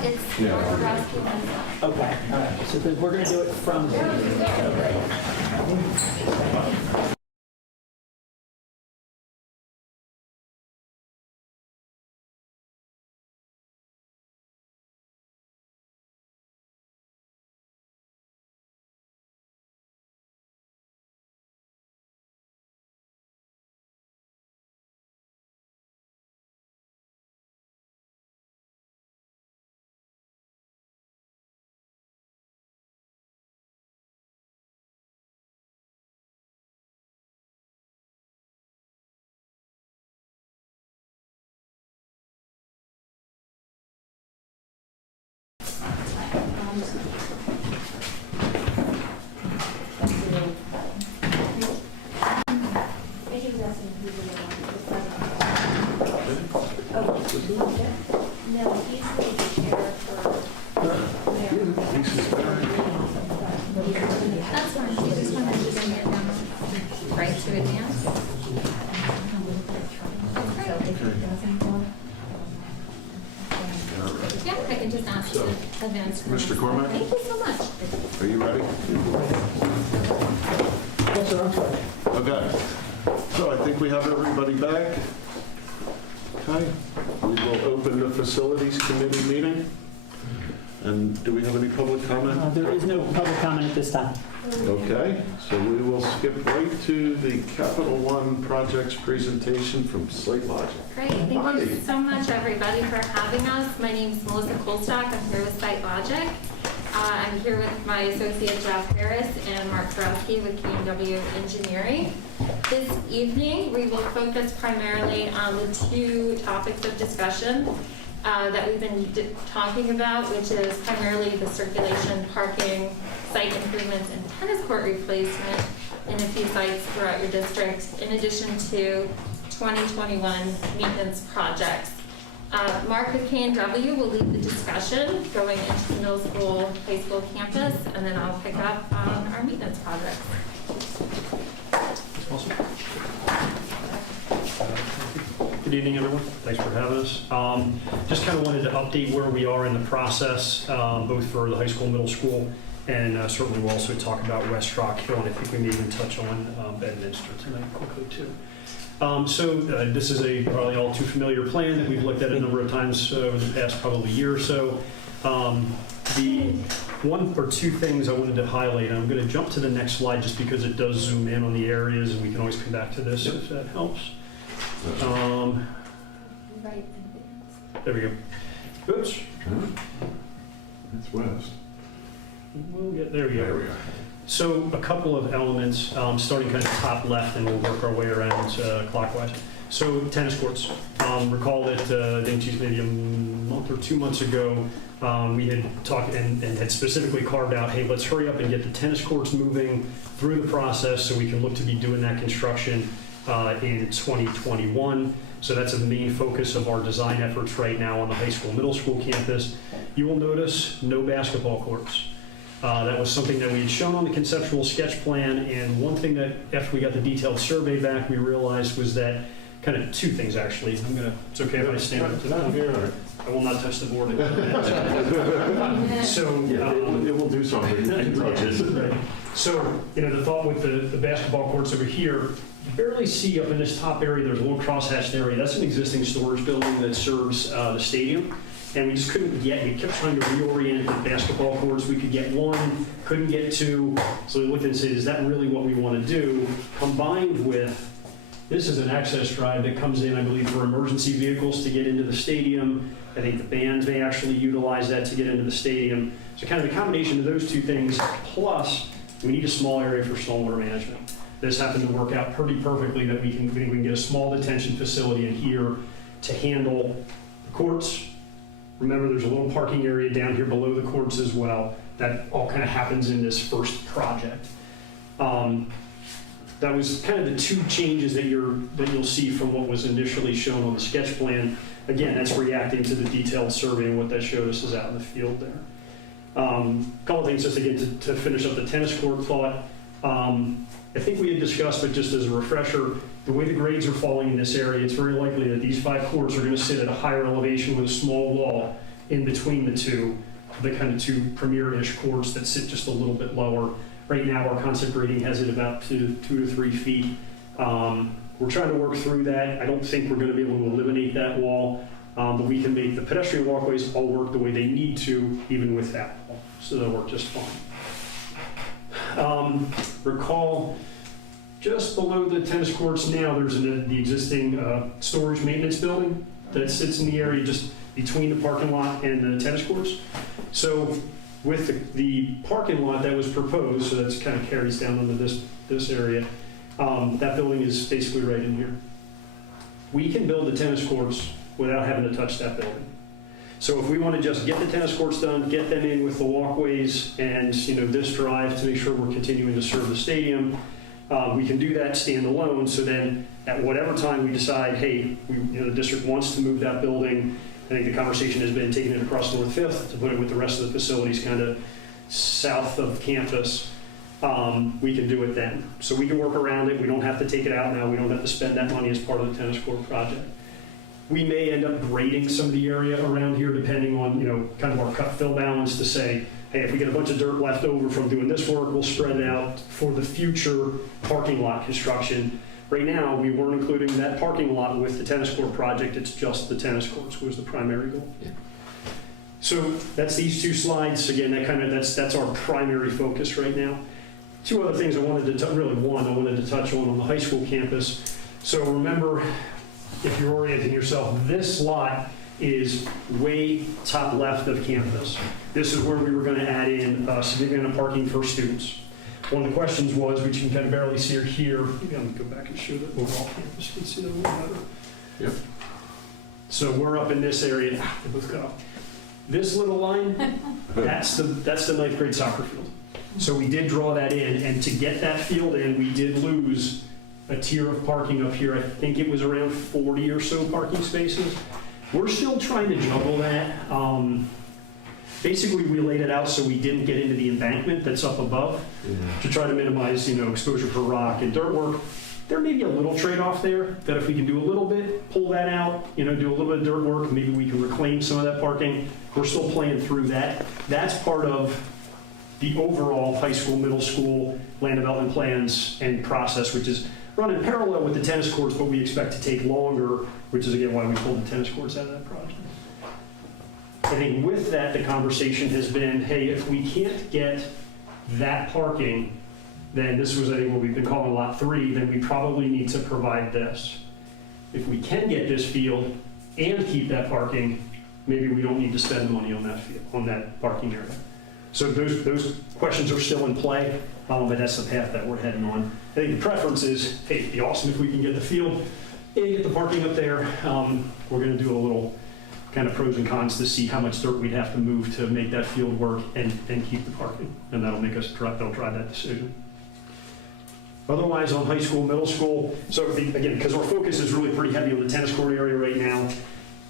It's Rescue myself. Okay. All right. So we're going to do it from. No, he's the chair for. That's fine, you just want to bring it down right to advance. Yeah, I can just ask to advance. Mr. Cormack? Thank you so much. Are you ready? Yes, sir, I'm sorry. Okay. So I think we have everybody back. Okay. We will open the Facilities Committee meeting. And do we have any public comment? There is no public comment at this time. Okay, so we will skip right to the Capital One projects presentation from SiteLogic. Great, thank you so much, everybody, for having us. My name is Melissa Kolstock. I'm here with SiteLogic. I'm here with my associate Jeff Harris and Mark Borowski with KMW Engineering. This evening, we will focus primarily on the two topics of discussion that we've been talking about, which is primarily the circulation, parking, site improvements, and tennis court replacement in a few sites throughout your district, in addition to 2021 maintenance projects. Mark with KMW will lead the discussion going into the middle school, high school campus, and then I'll pick up on our maintenance projects. Awesome. Good evening, everyone. Thanks for having us. Just kind of wanted to update where we are in the process, both for the high school, middle school, and certainly we'll also talk about West Rock Hill, and I think we may even touch on Bedminster tonight quickly too. This is a probably all too familiar plan that we've looked at a number of times over the past probably year or so. The one or two things I wanted to highlight, and I'm going to jump to the next slide just because it does zoom in on the areas, and we can always come back to this if that helps. Right. There we go. Oops. It's west. We'll get, there we go. There we are. So a couple of elements, starting kind of top left, and we'll work our way around clockwise. So tennis courts. Recall that I think maybe a month or 2 months ago, we had talked and had specifically carved out, hey, let's hurry up and get the tennis courts moving through the process so we can look to be doing that construction in 2021. So that's a main focus of our design efforts right now on the high school, middle school campus. You will notice no basketball courts. That was something that we had shown on the conceptual sketch plan, and one thing that after we got the detailed survey back, we realized was that kind of two things actually. It's okay if I stand up to that. I will not touch the board. It will do something. Right. So, the thought with the basketball courts over here, you barely see up in this top area, there's a little cross-hatched area. That's an existing storage building that serves the stadium. And we just couldn't get, we kept trying to reorient the basketball courts. We could get one, couldn't get two. So we looked and said, is that really what we want to do? Combined with, this is an access drive that comes in, I believe, for emergency vehicles to get into the stadium. I think the bands may actually utilize that to get into the stadium. So kind of the combination of those two things, plus we need a small area for stormwater management. This happened to work out pretty perfectly that we can get a small detention facility in here to handle the courts. Remember, there's a little parking area down here below the courts as well. That all kind of happens in this first project. That was kind of the two changes that you'll see from what was initially shown on the sketch plan. Again, that's reacting to the detailed survey, and what that showed us is out in the field there. A couple of things just again to finish up the tennis court thought. I think we had discussed, but just as a refresher, the way the grades are falling in this area, it's very likely that these 5 courts are going to sit at a higher elevation with a small wall in between the kind of two premier-ish courts that sit just a little bit lower. Right now, our concept grading has it about 2 to 3 feet. We're trying to work through that. I don't think we're going to be able to eliminate that wall, but we can make the pedestrian walkways all work the way they need to, even with that wall. So they'll work just fine. Recall, just below the tennis courts now, there's the existing storage maintenance building that sits in the area just between the parking lot and the tennis courts. So with the parking lot that was proposed, so that's kind of carries down into this area, that building is basically right in here. We can build the tennis courts without having to touch that building. So if we want to just get the tennis courts done, get them in with the walkways and this drive to make sure we're continuing to serve the stadium, We can do that standalone, so then at whatever time we decide, hey, the district wants to move that building, I think the conversation has been taking it across North Fifth to put it with the rest of the facilities kind of south of campus. We can do it then. So we can work around it. We don't have to take it out now. We don't have to spend that money as part of the tennis court project. We may end up grading some of the area around here depending on, kind of our cut fill balance to say, hey, if we get a bunch of dirt left over from doing this work, we'll spread it out for the future parking lot construction. Right now, we weren't including that parking lot with the tennis court project. It's just the tennis courts was the primary goal. Yeah. So that's these two slides. Again, that's our primary focus right now. Two other things I wanted to touch on the high school campus. So remember, if you're orienting yourself, this lot is way top left of campus. This is where we were going to add in significant amount of parking for students. One of the questions was, which you can kind of barely see here, maybe I'm going to go back and show the overall campus. You can see that a little better. Yep. So we're up in this area. They both cut off. This little line, that's the 9th grade soccer field. So we did draw that in, and to get that field in, we did lose a tier of parking up here. I think it was around 40 or so parking spaces. We're still trying to juggle that. Basically, we laid it out so we didn't get into the embankment that's up above to try to minimize, exposure for rock and dirt work. There may be a little trade-off there that if we can do a little bit, pull that out, do a little bit of dirt work, maybe we can reclaim some of that parking. We're still playing through that. That's part of the overall high school, middle school land development plans and process, which is run in parallel with the tennis courts, but we expect to take longer, which is again why we pulled the tennis courts out of that project. I think with that, the conversation has been, hey, if we can't get that parking, then this was, I think, what we've been calling Lot 3, then we probably need to provide this. If we can get this field and keep that parking, maybe we don't need to spend money on that field, on that parking area. So those questions are still in play, but that's the path that we're heading on. I think the preference is, hey, it'd be awesome if we can get the field and get the parking up there. We're going to do a little kind of pros and cons to see how much dirt we'd have to move to make that field work and keep the parking, and that'll drive that decision. Otherwise, on high school, middle school, so again, because our focus is really pretty heavy on the tennis court area right now,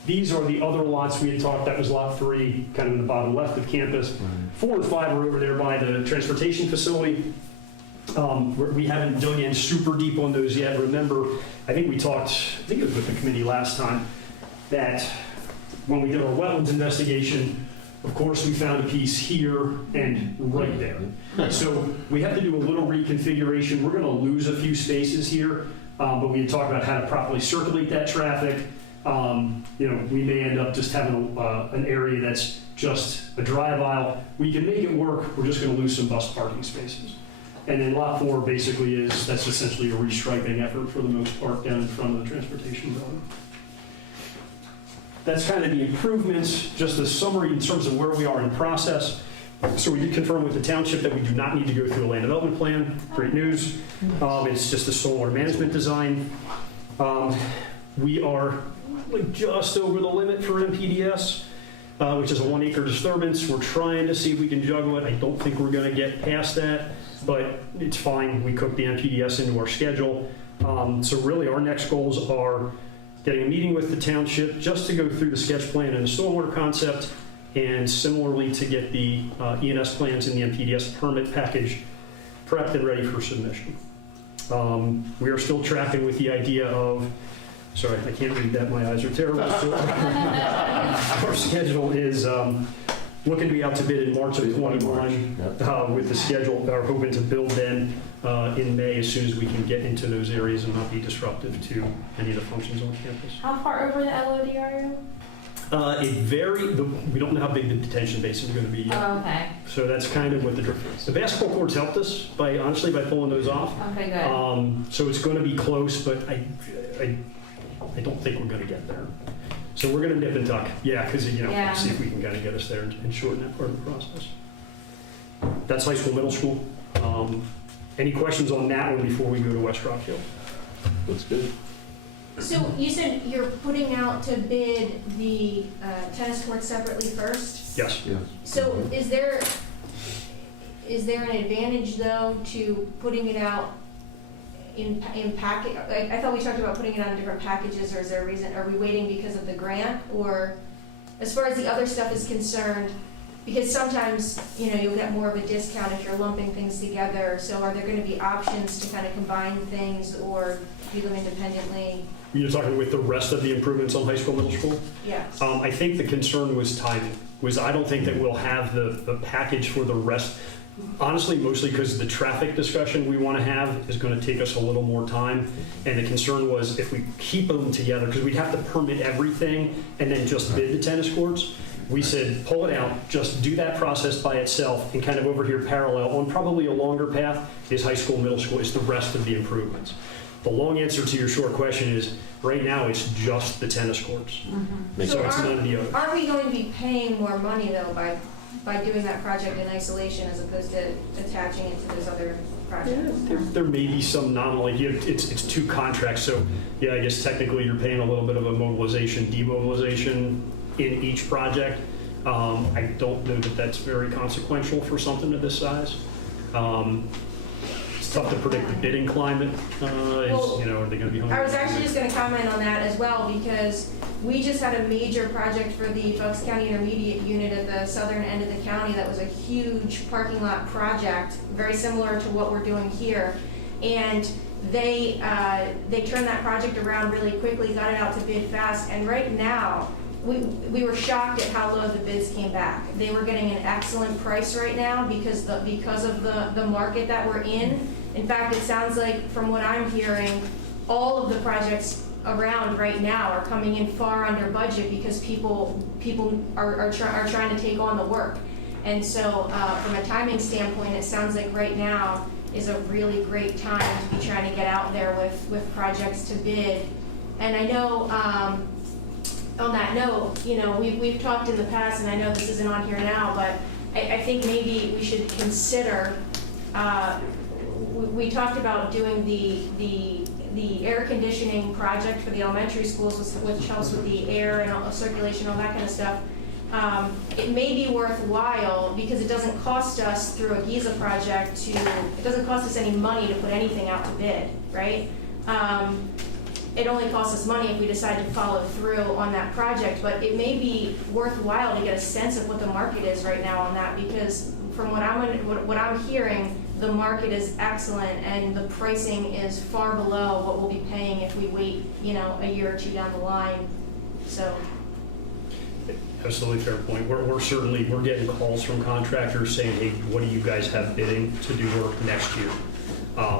these are the other lots we had talked, that was Lot 3, kind of in the bottom left of campus. 4 and 5 are over there by the transportation facility. We haven't dug in super deep on those yet. Remember, I think it was with the committee last time, that when we did our wetlands investigation, of course, we found a piece here and right there. So we have to do a little reconfiguration. We're going to lose a few spaces here, but we had talked about how to properly circulate that traffic. We may end up just having an area that's just a drive aisle. We can make it work. We're just going to lose some bus parking spaces. And then Lot 4 basically that's essentially a restriping effort for the most part down in front of the transportation building. That's kind of the improvements, just a summary in terms of where we are in process. So we did confirm with the township that we do not need to go through a land development plan. Great news. It's just a stormwater management design. We are just over the limit for MPDS, which is a 1 acre disturbance. We're trying to see if we can juggle it. I don't think we're going to get past that, but it's fine. We cooked the MPDS into our schedule. So really our next goals are getting a meeting with the township just to go through the sketch plan and the stormwater concept, and similarly to get the E&S plans and the MPDS permit package prepped and ready for submission. We are still tracking with the idea of, sorry, I can't read that, my eyes are terrible. So our schedule is looking to be out to bid in March of 21 with the schedule, are hoping to build then in May as soon as we can get into those areas and not be disruptive to any of the functions on campus. How far over the LOD are you? We don't know how big the detention basin is going to be yet. Oh, okay. So that's kind of what the basketball courts helped us by pulling those off. Okay, good. So it's going to be close, but I don't think we're going to get there. So we're going to nip and tuck. Yeah, because, see if we can kind of get us there and shorten that part of the process. That's high school, middle school. Any questions on that one before we go to West Rock Hill? Looks good. So you said you're putting out to bid the tennis court separately first? Yes. Yeah. So is there an advantage though to putting it out in packet, like, I thought we talked about putting it on different packages, or is there a reason, are we waiting because of the grant? Or as far as the other stuff is concerned, because sometimes, you know, you'll get more of a discount if you're lumping things together, so are there gonna be options to kind of combine things or do them independently? You're talking with the rest of the improvements on high school, middle school? Yes. I think the concern was timing, I don't think that we'll have the package for the rest. Honestly, mostly because the traffic discussion we want to have is going to take us a little more time. And the concern was if we keep them together, because we'd have to permit everything and then just bid the tennis courts. We said, pull it out, just do that process by itself, and kind of over here parallel on probably a longer path is high school, middle school, is the rest of the improvements. The long answer to your short question is, right now, it's just the tennis courts. Makes So sense. it's none of the others. Are we going to be paying more money though by doing that project in isolation as opposed to attaching it to those other projects? There may be some nominal, like it's two contracts, so yeah, I guess technically you're paying a little bit of a mobilization, demobilization in each project. I don't know that that's very consequential for something of this size. It's tough to predict the bidding climate. Well, You know, are they going to be hungry? I was actually just going to comment on that as well, because we just had a major project for the Bucks County Intermediate Unit at the southern end of the county that was a huge parking lot project, very similar to what we're doing here. And they turned that project around really quickly, got it out to bid fast, and right now, we were shocked at how low the bids came back. They were getting an excellent price right now because of the market that we're in. In fact, it sounds like, from what I'm hearing, all of the projects around right now are coming in far under budget because people are trying to take on the work. And so from a timing standpoint, it sounds like right now is a really great time to be trying to get out there with projects to bid. And I know, on that note, you know, we've talked in the past, and I know this isn't on here now, but I think maybe we should consider, we talked about doing the air conditioning project for the elementary schools, which helps with the air and circulation, all that kind of stuff. It may be worthwhile because it doesn't cost us through a GIZA project it doesn't cost us any money to put anything out to bid, right? It only costs us money if we decide to follow through on that project, but it may be worthwhile to get a sense of what the market is right now on that, because from what I'm hearing, the market is excellent and the pricing is far below what we'll be paying if we wait, you know, a year or two down the line. So. Absolutely fair point. We're getting calls from contractors saying, hey, what do you guys have bidding to do work next year?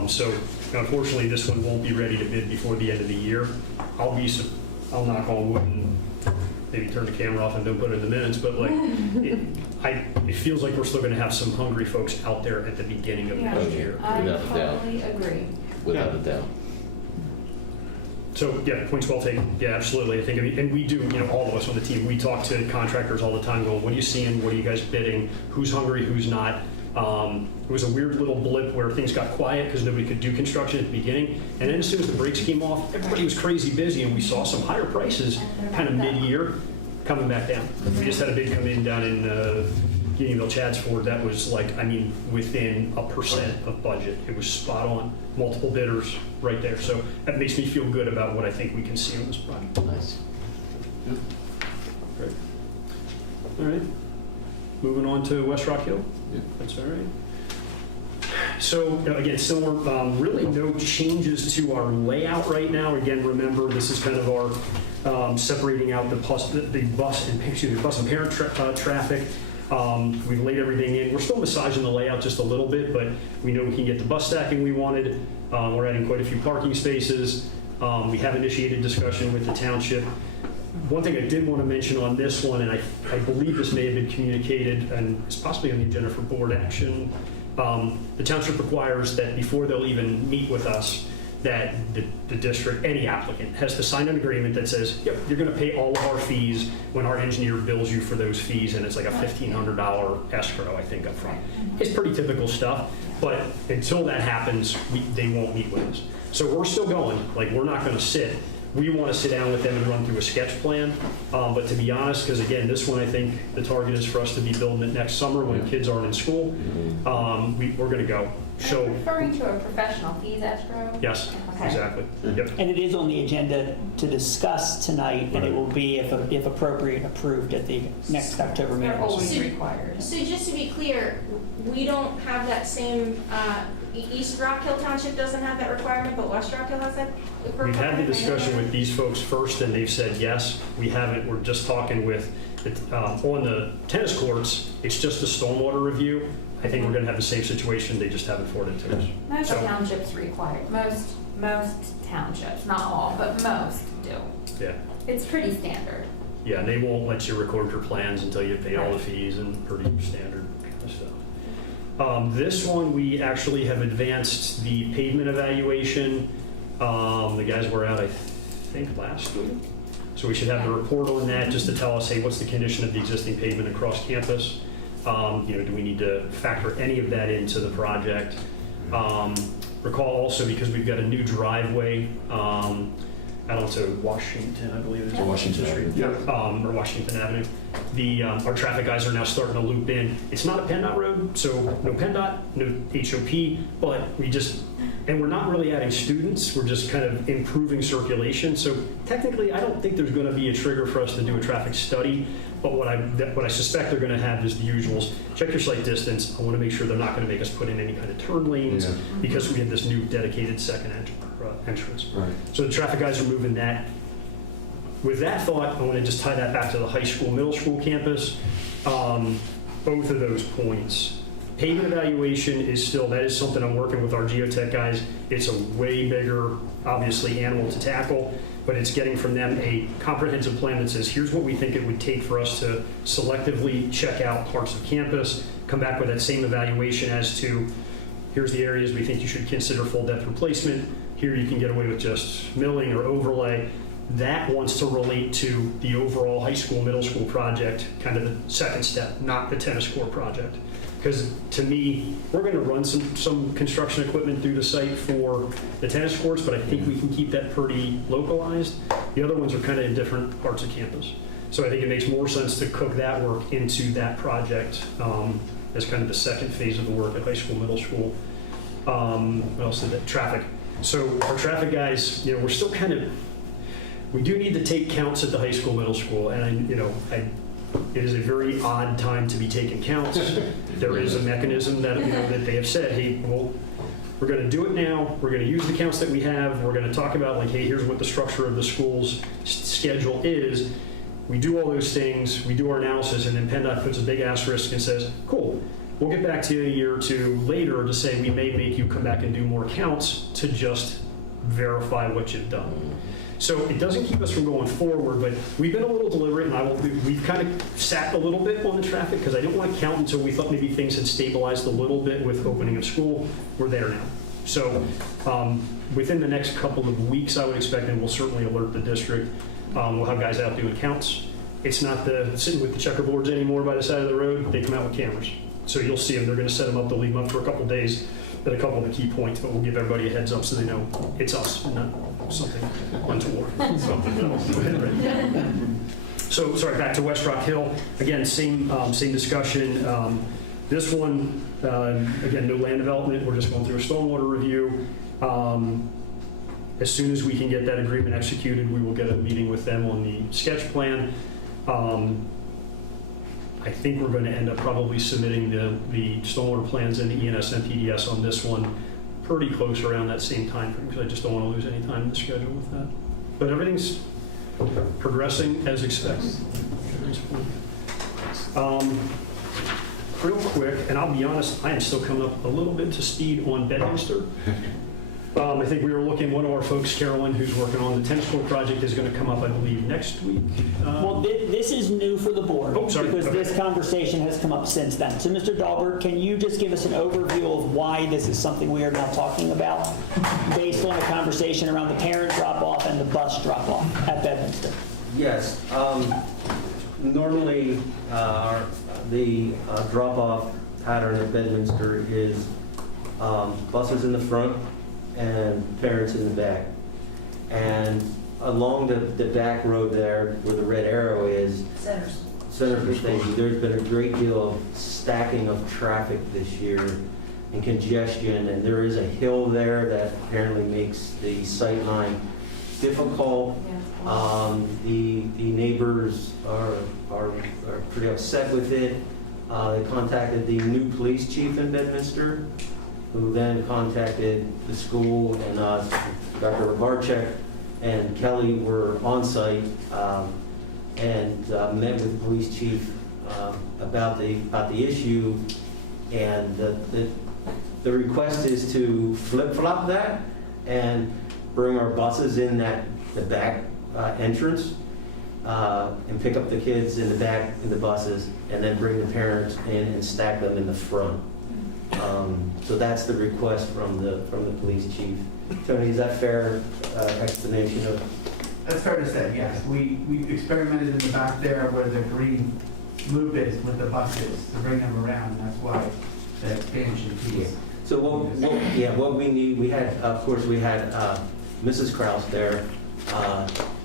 So unfortunately, this one won't be ready to bid before the end of the year. I'll knock on wood and maybe turn the camera off and don't put it in the minutes, but like, it feels like we're still going to have some hungry folks out there at the beginning of next year. I Without a doubt. totally agree. Without a doubt. So yeah, points well taken. Yeah, absolutely. I think, and we do, you know, all of us on the team, we talk to contractors all the time going, what are you seeing? What are you guys bidding? Who's hungry? Who's not? It was a weird little blip where things got quiet because nobody could do construction at the beginning. And then as soon as the brakes came off, everybody was crazy busy, and we saw some higher prices kind of mid-year coming back down. We just had a bid come in down in Unionville, Chadds Ford. That was like, I mean, within 1% of budget. It was spot on. Multiple bidders right there. So that makes me feel good about what I think we can see on this project. Nice. Great. All right. Moving on to West Rock Hill. Yeah. That's all right. So again, similar, really no changes to our layout right now. Again, remember, this is kind of our separating out the bus and parent traffic. We've laid everything in. We're still massaging the layout just a little bit, but we know we can get the bus stacking we wanted. We're adding quite a few parking spaces. We have initiated discussion with the township. One thing I did want to mention on this one, and I believe this may have been communicated and it's possibly on the agenda for board action, the township requires that before they'll even meet with us, that the district, any applicant, has to sign an agreement that says, yep, you're going to pay all of our fees when our engineer bills you for those fees, and it's like a $1,500 escrow, I think, up front. It's pretty typical stuff, but until that happens, they won't meet with us. So we're still going. Like, we're not going to sit. We want to sit down with them and run through a sketch plan. But to be honest, because again, this one, I think the target is for us to be building it next summer when kids aren't in school. We're going to go. So, Referring to a professional fees escrow? yes, Okay. exactly. Yep. And it is on the agenda to discuss tonight, and it will be, if appropriate, approved at the next October They're meeting. always required. So just to be clear, we don't have that same, East Rock Hill Township doesn't have that requirement, but West Rock Hill has that requirement? We've had the discussion with these folks first, and they've said yes. We haven't, we're just talking with, on the tennis courts, it's just a stormwater review. I think we're gonna have the same situation, they just haven't forwarded to us. Most So- townships require, most townships, not all, but most do. Yeah, It's pretty standard. yeah, and they won't let you record your plans until you pay all the fees and pretty standard kind of stuff. This one, we actually have advanced the pavement evaluation. The guys were out, I think, last week. So we should have the report on that, just to tell us, hey, what's the condition of the existing pavement across campus? Do we need to factor any of that into the project? Recall also, because we've got a new driveway out onto Washington, I believe it is. Washington Street. Or Washington Avenue. Our traffic guys are now starting to loop in. It's not a PennDOT road, so no PennDOT, no HOP, but and we're not really adding students, we're just kind of improving circulation. So technically, I don't think there's going to be a trigger for us to do a traffic study, but what I suspect they're going to have is the usuals. Check your sight distance. I want to make sure they're not going to make us put in any kind of turn lanes because we have this new dedicated second entrance. Right. So the traffic guys are moving that. With that thought, I want to just tie that back to the high school, middle school campus. Both of those points. Pavement evaluation is still, that is something I'm working with our geotech guys. It's a way bigger, obviously, animal to tackle, but it's getting from them a comprehensive plan that says, here's what we think it would take for us to selectively check out parts of campus, come back with that same evaluation as to, here's the areas we think you should consider full depth replacement. Here you can get away with just milling or overlay. That wants to relate to the overall high school, middle school project, kind of the second step, not the tennis court project. Because to me, we're going to run some construction equipment through the site for the tennis courts, but I think we can keep that pretty localized. The other ones are kind of in different parts of campus. So I think it makes more sense to cook that work into that project as kind of the second phase of the work at high school, middle school. What else did that? Traffic. So our traffic guys, we're still kind of, we do need to take counts at the high school, middle school, and it is a very odd time to be taking counts. There is a mechanism that that they have said, hey, well, we're going to do it now. We're going to use the counts that we have. We're going to talk about like, hey, here's what the structure of the school's schedule is. We do all those things. We do our analysis, and then PennDOT puts a big asterisk and says, cool. We'll get back to you a year or two later to say we may make you come back and do more counts to just verify what you've done. So it doesn't keep us from going forward, but we've been a little deliberate, and we've kind of sat a little bit on the traffic because I didn't want to count until we thought maybe things had stabilized a little bit with opening of school. We're there now. So within the next couple of weeks, I would expect, and we'll certainly alert the district, we'll have guys out doing counts. It's not sitting with the checkerboards anymore by the side of the road. They come out with cameras. So you'll see them. They're going to set them up. They'll leave them up for a couple of days at a couple of the key points, but we'll give everybody a heads up so they know it's us and not something untoward. Something else. So, sorry, back to West Rock Hill. Again, same discussion. This one, again, no land development. We're just going through a stormwater review. As soon as we can get that agreement executed, we will get a meeting with them on the sketch plan. I think we're going to end up probably submitting the stormwater plans and the ENS and PDS on this one pretty close around that same time frame, because I just don't want to lose any time in the schedule with that. But everything's progressing as expected. Real quick, and I'll be honest, I am still coming up a little bit to speed on Bedminster. I think we were looking, one of our folks, Carolyn, who's working on the tennis court project, is going to come up, I believe, next week. Well, this is new for the board. Oh, sorry. Because Okay. this conversation has come up since then. So, Mr. Dahlberg, can you just give us an overview of why this is something we are now talking about based on a conversation around the parent drop-off and the bus drop-off at Bedminster? Yes. Normally, the drop-off pattern at Bedminster is buses in the front and parents in the back. And along the back road there, where the red arrow is, Centerford Station, there's been a great deal of stacking of traffic this year and congestion, and there is a hill there that apparently makes the sight line difficult. The neighbors are pretty upset with it. They contacted the new police chief in Bedminster, who then contacted the school, and Dr. Rabarchek and Kelly were on site and met with the police chief about the issue, and the request is to flip-flop that and bring our buses in the back entrance and pick up the kids in the back in the buses, and then bring the parents in and stack them in the front. So that's the request from the police chief. Tony, is that fair explanation of? That's fair to say, yes. We experimented in the back there where the green loop is with the buses to bring them around, and that's why the expansion piece. So what we need, we had Mrs. Kraus there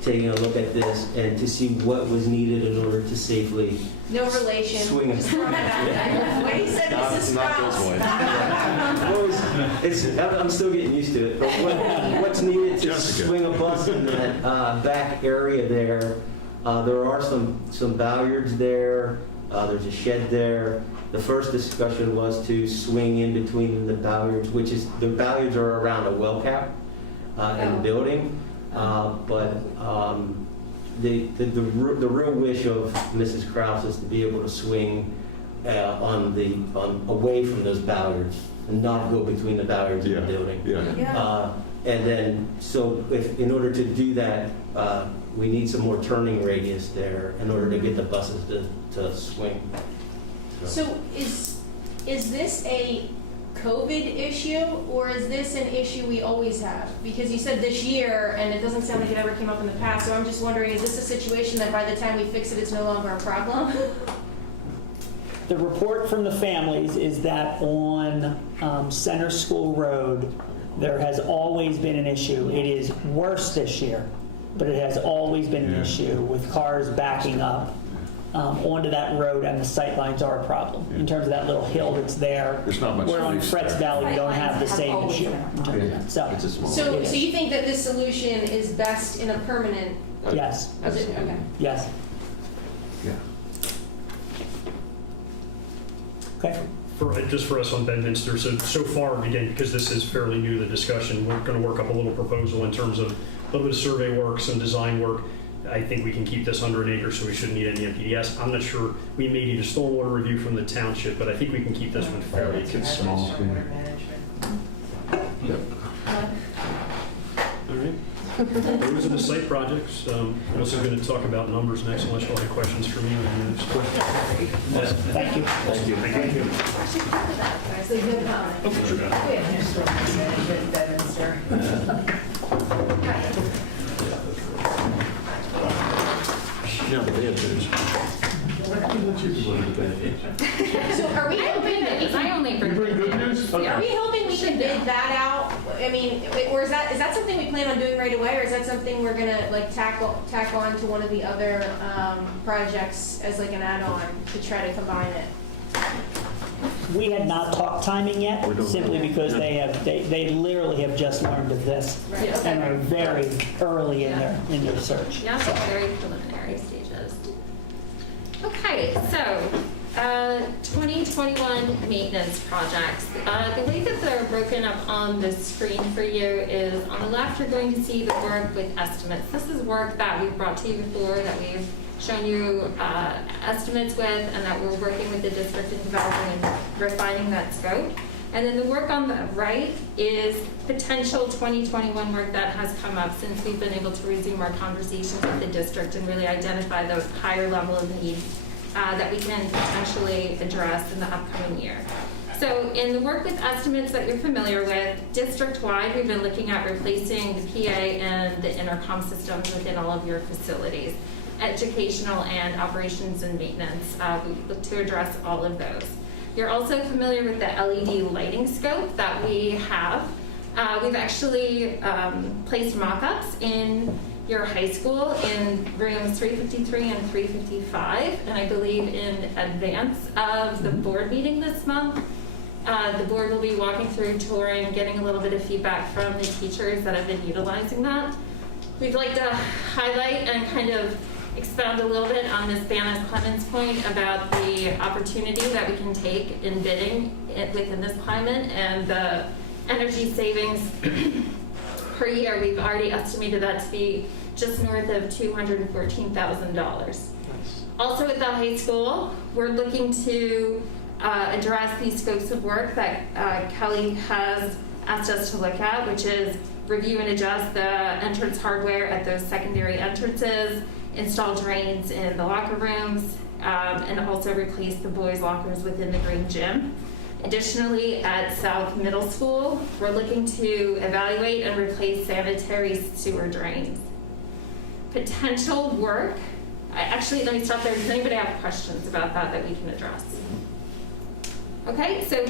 taking a look at this and to see what was needed in order to safely No relation. swing it. Just throwing it out there. When he said Mrs. Not this way. I'm still getting used to it, but what's needed to Jessica. swing a bus in that back area there, there are some bollards there, there's a shed there. The first discussion was to swing in between the bollards, the bollards are around a well cap in the building, but the real wish of Mrs. Kraus is to be able to swing away from those bollards and not go between the bollards in the building. And then, so in order to do that, we need some more turning radius there in order to get the buses to swing. So is this a COVID issue, or is this an issue we always have? Because you said this year, and it doesn't sound like it ever came up in the past, so I'm just wondering, is this a situation that by the time we fix it, it's no longer a problem? The report from the families is that on Center School Road, there has always been an issue. It is worse this year, but it has always been an issue with cars backing up onto that road, and the sight lines are a problem. In terms of that little hill that's there, There's not much where on relief Fretz there. Valley, we don't have the same Always issue. been. So, It's a small. So you think that this solution is best in a permanent? yes, Okay. yes. Yeah. Okay. Just for us on Bedminster, so far, again, because this is fairly new, the discussion, we're going to work up a little proposal in terms of a little bit of survey work, some design work. I think we can keep this under an acre, so we shouldn't need any MPDS. I'm not sure, we may need a stormwater review from the township, but I think we can keep this one fairly It's small. Yep. All right. Those are the site projects. I'm also going to talk about numbers next, unless you have questions for me. Thank you. Thank you. Thank you. So good comment. Oh, sure. We have no storm management in Bedminster. Yeah, but they have those. So are we hoping that we I can, only bring good news. are we hoping we can bid that out? I mean, or is that something we plan on doing right away, or is that something we're gonna like tack on to one of the other projects as like an add-on to try to combine it? We had not talked timing yet, We don't simply know. because they literally have just learned of this Right, and okay. are very early in their search. Yeah, So, very preliminary stages. Okay, so 2021 maintenance projects. The way that they're broken up on the screen for you is on the left, you're going to see the work with estimates. This is work that we've brought to you before, that we've shown you estimates with, and that we're working with the district in developing and refining that scope. And then the work on the right is potential 2021 work that has come up since we've been able to resume our conversations with the district and really identify those higher level of needs that we can potentially address in the upcoming year. So in the work with estimates that you're familiar with, district-wide, we've been looking at replacing the PA and the intercom systems within all of your facilities, educational and operations and maintenance. We look to address all of those. You're also familiar with the LED lighting scope that we have. We've actually placed mock-ups in your high school in rooms 353 and 355, and I believe in advance of the board meeting this month, The board will be walking through, touring, getting a little bit of feedback from the teachers that have been utilizing that. We'd like to highlight and kind of expound a little bit on Ms. Banna's Clemens' point about the opportunity that we can take in bidding within this climate and the energy savings per year. We've already estimated that to be just north of $214,000. Also at the high school, we're looking to address these scopes of work that Kelly has asked us to look at, which is review and adjust the entrance hardware at those secondary entrances, install drains in the locker rooms, and also replace the boys' lockers within the green gym. Additionally, at South Middle School, we're looking to evaluate and replace sanitary sewer drains. Potential work, actually, let me stop there. Does anybody have questions about that we can address? Okay, so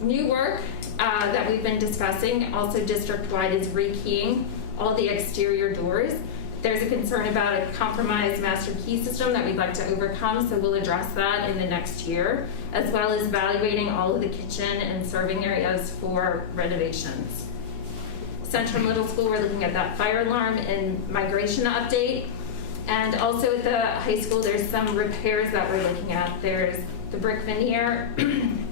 new work that we've been discussing, also district-wide, is rekeying all the exterior doors. There's a concern about a compromised master key system that we'd like to overcome, so we'll address that in the next year, as well as evaluating all of the kitchen and serving areas for renovations. Central Middle School, we're looking at that fire alarm and migration update. And also at the high school, there's some repairs that we're looking at. There's the brick veneer,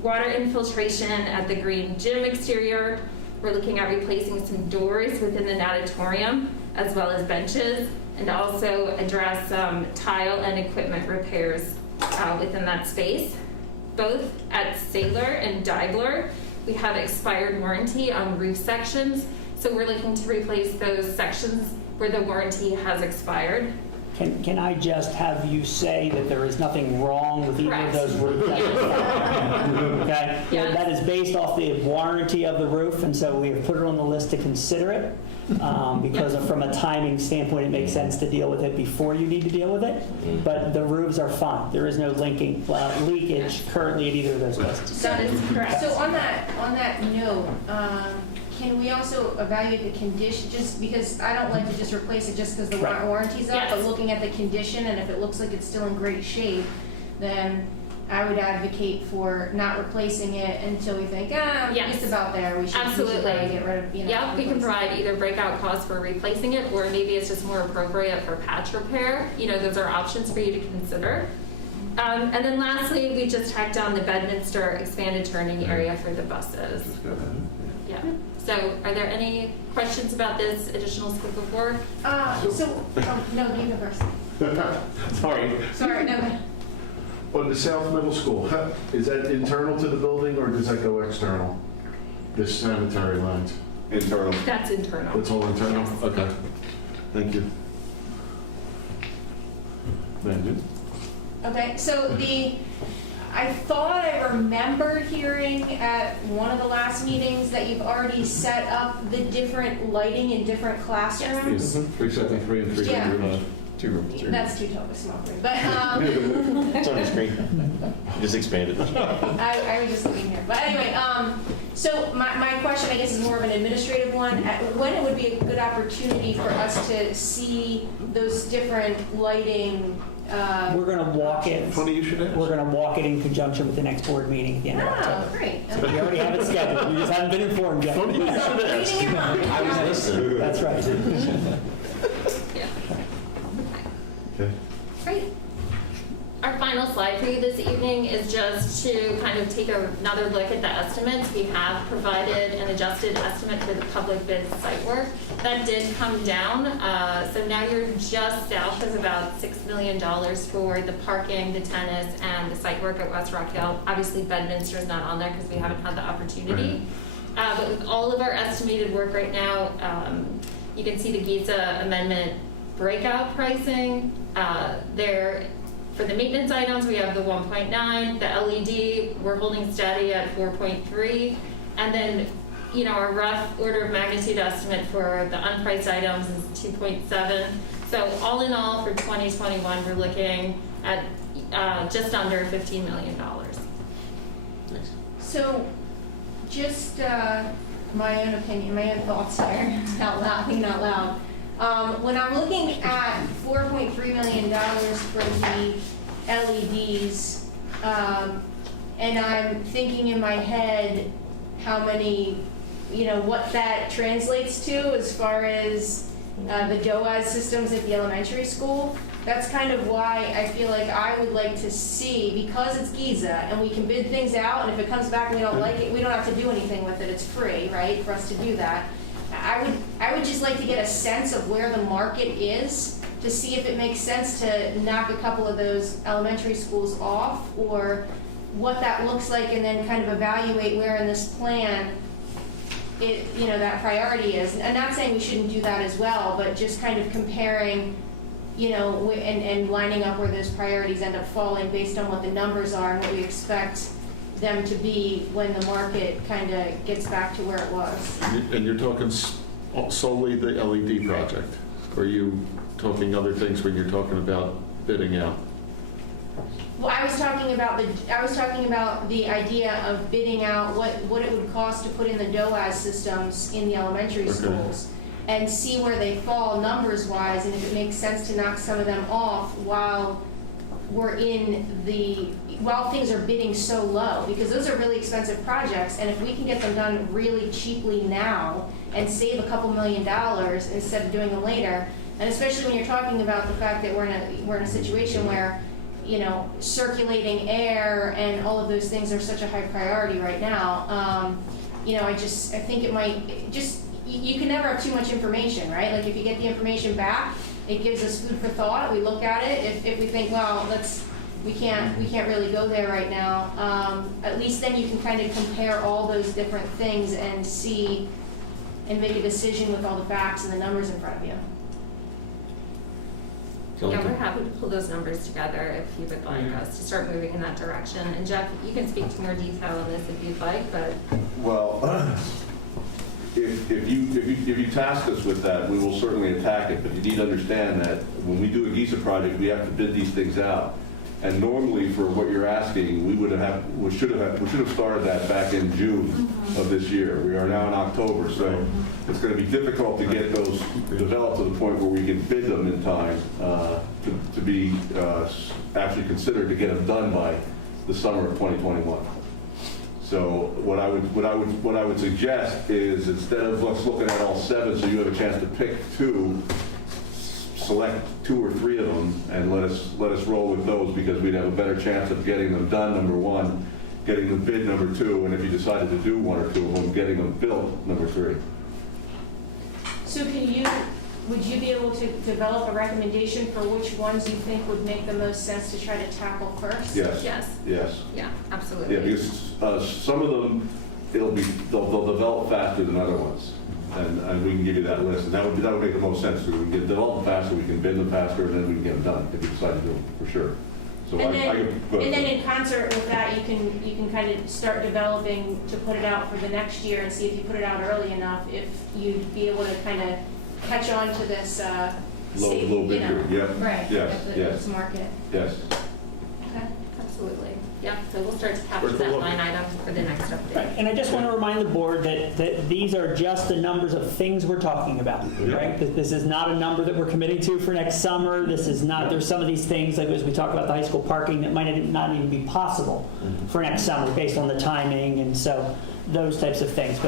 water infiltration at the green gym exterior. We're looking at replacing some doors within the natatorium, as well as benches, and also address some tile and equipment repairs within that space. Both at Saylor and Deibler, we have expired warranty on roof sections, so we're looking to replace those sections where the warranty has expired. Can I just have you say that there is nothing wrong with either of those roofs? Okay? Yes. That is based off the warranty of the roof, and so we have put it on the list to consider it, because from a timing standpoint, it makes sense to deal with it before you need to deal with it. But the roofs are fine. There is no leakage currently at either of those lists. That is correct. So on that note, can we also evaluate the condition, just because I don't like to just replace it just because the Right. warranty's up, Yes. but looking at the condition, and if it looks like it's still in great shape, then I would advocate for not replacing it until we think, Yes. it's about there, we should Absolutely. probably get rid of, Yeah, we can replace it. provide either breakout costs for replacing it, or maybe it's just more appropriate for patch repair. Those are options for you to consider. And then lastly, we just tacked on the Bedminster expanded turning area for the buses. Yeah. So are there any questions about this additional scope of work? No, you go first. Sorry, no. On the South Middle School, is that internal to the building or does that go external? The sanitary lines? Internal. That's internal. It's all internal? Yes. Okay. Thank you. Brandon? Okay, so I thought I remembered hearing at one of the last meetings that you've already set up the different lighting in different classrooms. 373 and 300. Two rooms. That's too tall, a small room, but It's on the screen. Just expanded. I was just looking here. But anyway, so my question, I guess, is more of an administrative one. When it would be a good opportunity for us to see those different lighting? We're going to walk it. Funny you should ask. We're going to walk it in conjunction with the next board meeting at the end of Oh, October. great. We already have it scheduled. We just haven't been informed yet. Funny you should ask. Reading your mind. I was listening. That's right. Yeah. Okay. Great. Our final slide for you this evening is just to kind of take another look at the estimates. We have provided an adjusted estimate for the public bid site work. That did come down. So now you're just south of about $6 million for the parking, the tennis, and the site work at West Rock Hill. Obviously, Bedminster is not on there because we haven't had the opportunity. But with all of our estimated work right now, you can see the GIZA amendment breakout pricing. For the maintenance items, we have the 1.9, the LED, we're holding steady at 4.3, and then, our rough order of magnitude estimate for the unpriced items is 2.7. So all in all, for 2021, we're looking at just under $15 million. Nice. So, just my own opinion, my own thoughts here, thinking out loud. When I'm looking at $4.3 million for the LEDs, and I'm thinking in my head how many, what that translates to as far as the DOAS systems at the elementary school. That's kind of why I feel like I would like to see, because it's Giza and we can bid things out, and if it comes back and we don't like it, we don't have to do anything with it. It's free, right, for us to do that. I would just like to get a sense of where the market is to see if it makes sense to knock a couple of those elementary schools off, or what that looks like, and then kind of evaluate where in this plan that priority is. I'm not saying we shouldn't do that as well, but just kind of comparing, and lining up where those priorities end up falling based on what the numbers are and what we expect them to be when the market kind of gets back to where it was. And you're talking solely the LED project? Or are you talking other things when you're talking about bidding out? Well, I was talking about the idea of bidding out what it would cost to put in the DOAS systems in the elementary schools, and see where they fall numbers-wise, and if it makes sense to knock some of them off while things are bidding so low, because those are really expensive projects, and if we can get them done really cheaply now and save a couple $1 million instead of doing them later, and especially when you're talking about the fact that we're in a situation where circulating air and all of those things are such a high priority right now. I think it might just, you can never have too much information, right? Like if you get the information back, it gives us food for thought. We look at it. If we think, well, we can't really go there right now. At least then you can kind of compare all those different things and see and make a decision with all the facts and the numbers in front of you. Yeah, we're happy to pull those numbers together if you would like us to start moving in that direction. And Jeff, you can speak to more detail on this if you'd like, but. Well, if you task us with that, we will certainly attack it, but you need to understand that when we do a Giza project, we have to bid these things out. And normally for what you're asking, we should have started that back in June of this year. We are now in October, so it's going to be difficult to get those developed to the point where we can bid them in time to be actually considered to get them done by the summer of 2021. So what I would suggest is, instead of us looking at all 7, so you have a chance to pick 2, select 2 or 3 of them and let us roll with those, because we'd have a better chance of getting them done, number 1, getting them bid, number 2, and if you decided to do 1 or 2 of them, getting them built, number 3. So would you be able to develop a recommendation for which ones you think would make the most sense to try to tackle first? Yes. Yes. Yeah, absolutely. Yeah, because some of them, they'll develop faster than other ones. And we can give you that list, and that would make the most sense. We can develop them faster, we can bid them faster, and then we can get them done if we decide to do them, for sure. So and then in concert with that, you can kind of start developing to put it out for the next year, and see if you put it out early enough, if you'd be able to kind of catch on to this low bidder, yeah. Right. Yes. This market. Yes. Okay. Absolutely. Yeah, so we'll start to capture that line item for the next update. Right. And I just want to remind the board that these are just the numbers of things we're talking about, right? This is not a number that we're committing to for next summer. This is not, there's some of these things, like as we talk about the high school parking, that might not even be possible for next summer based on the timing, and so those types of things.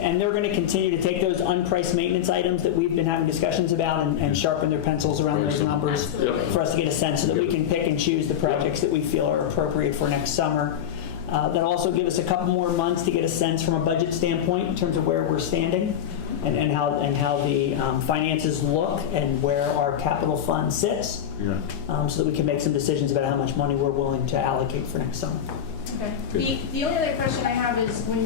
And they're going to continue to take those unpriced maintenance items that we've been having discussions about and sharpen their pencils around those numbers for us to get a sense, so that we can pick and choose the projects that we feel are appropriate for next summer. That'll also give us a couple more months to get a sense from a budget standpoint in terms of where we're standing and how the finances look and where our capital fund sits, so that we can make some decisions about how much money we're willing to allocate for next summer. Okay. The only other question I have is, when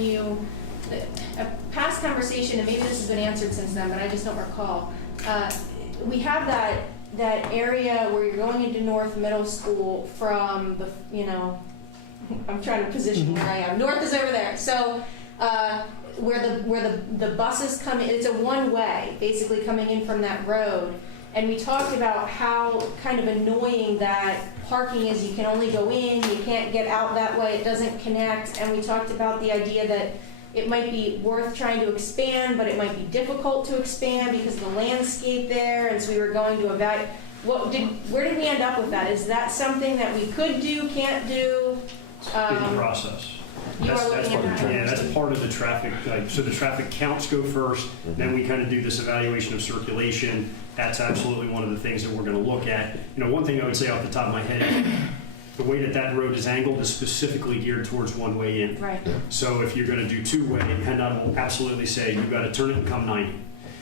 a past conversation, and maybe this has been answered since then, but I just don't recall. We have that area where you're going into North Middle School from the, I'm trying to position where I am. North is over there. So where the buses come in, it's a one-way, basically coming in from that road. And we talked about how kind of annoying that parking is. You can only go in, you can't get out that way, it doesn't connect. And we talked about the idea that it might be worth trying to expand, but it might be difficult to expand because of the landscape there. And so we were going to evaluate, where did we end up with that? Is that something that we could do, can't do? in the process. You are That's looking at that. Yeah, that's part of the traffic, so the traffic counts go first, then we kind of do this evaluation of circulation. That's absolutely one of the things that we're going to look at. You know, one thing I would say off the top of my head, the way that that road is angled is specifically geared towards one way in. Right. So if you're going to do two-way, PennDOT will absolutely say, you've got to turn it and come 90.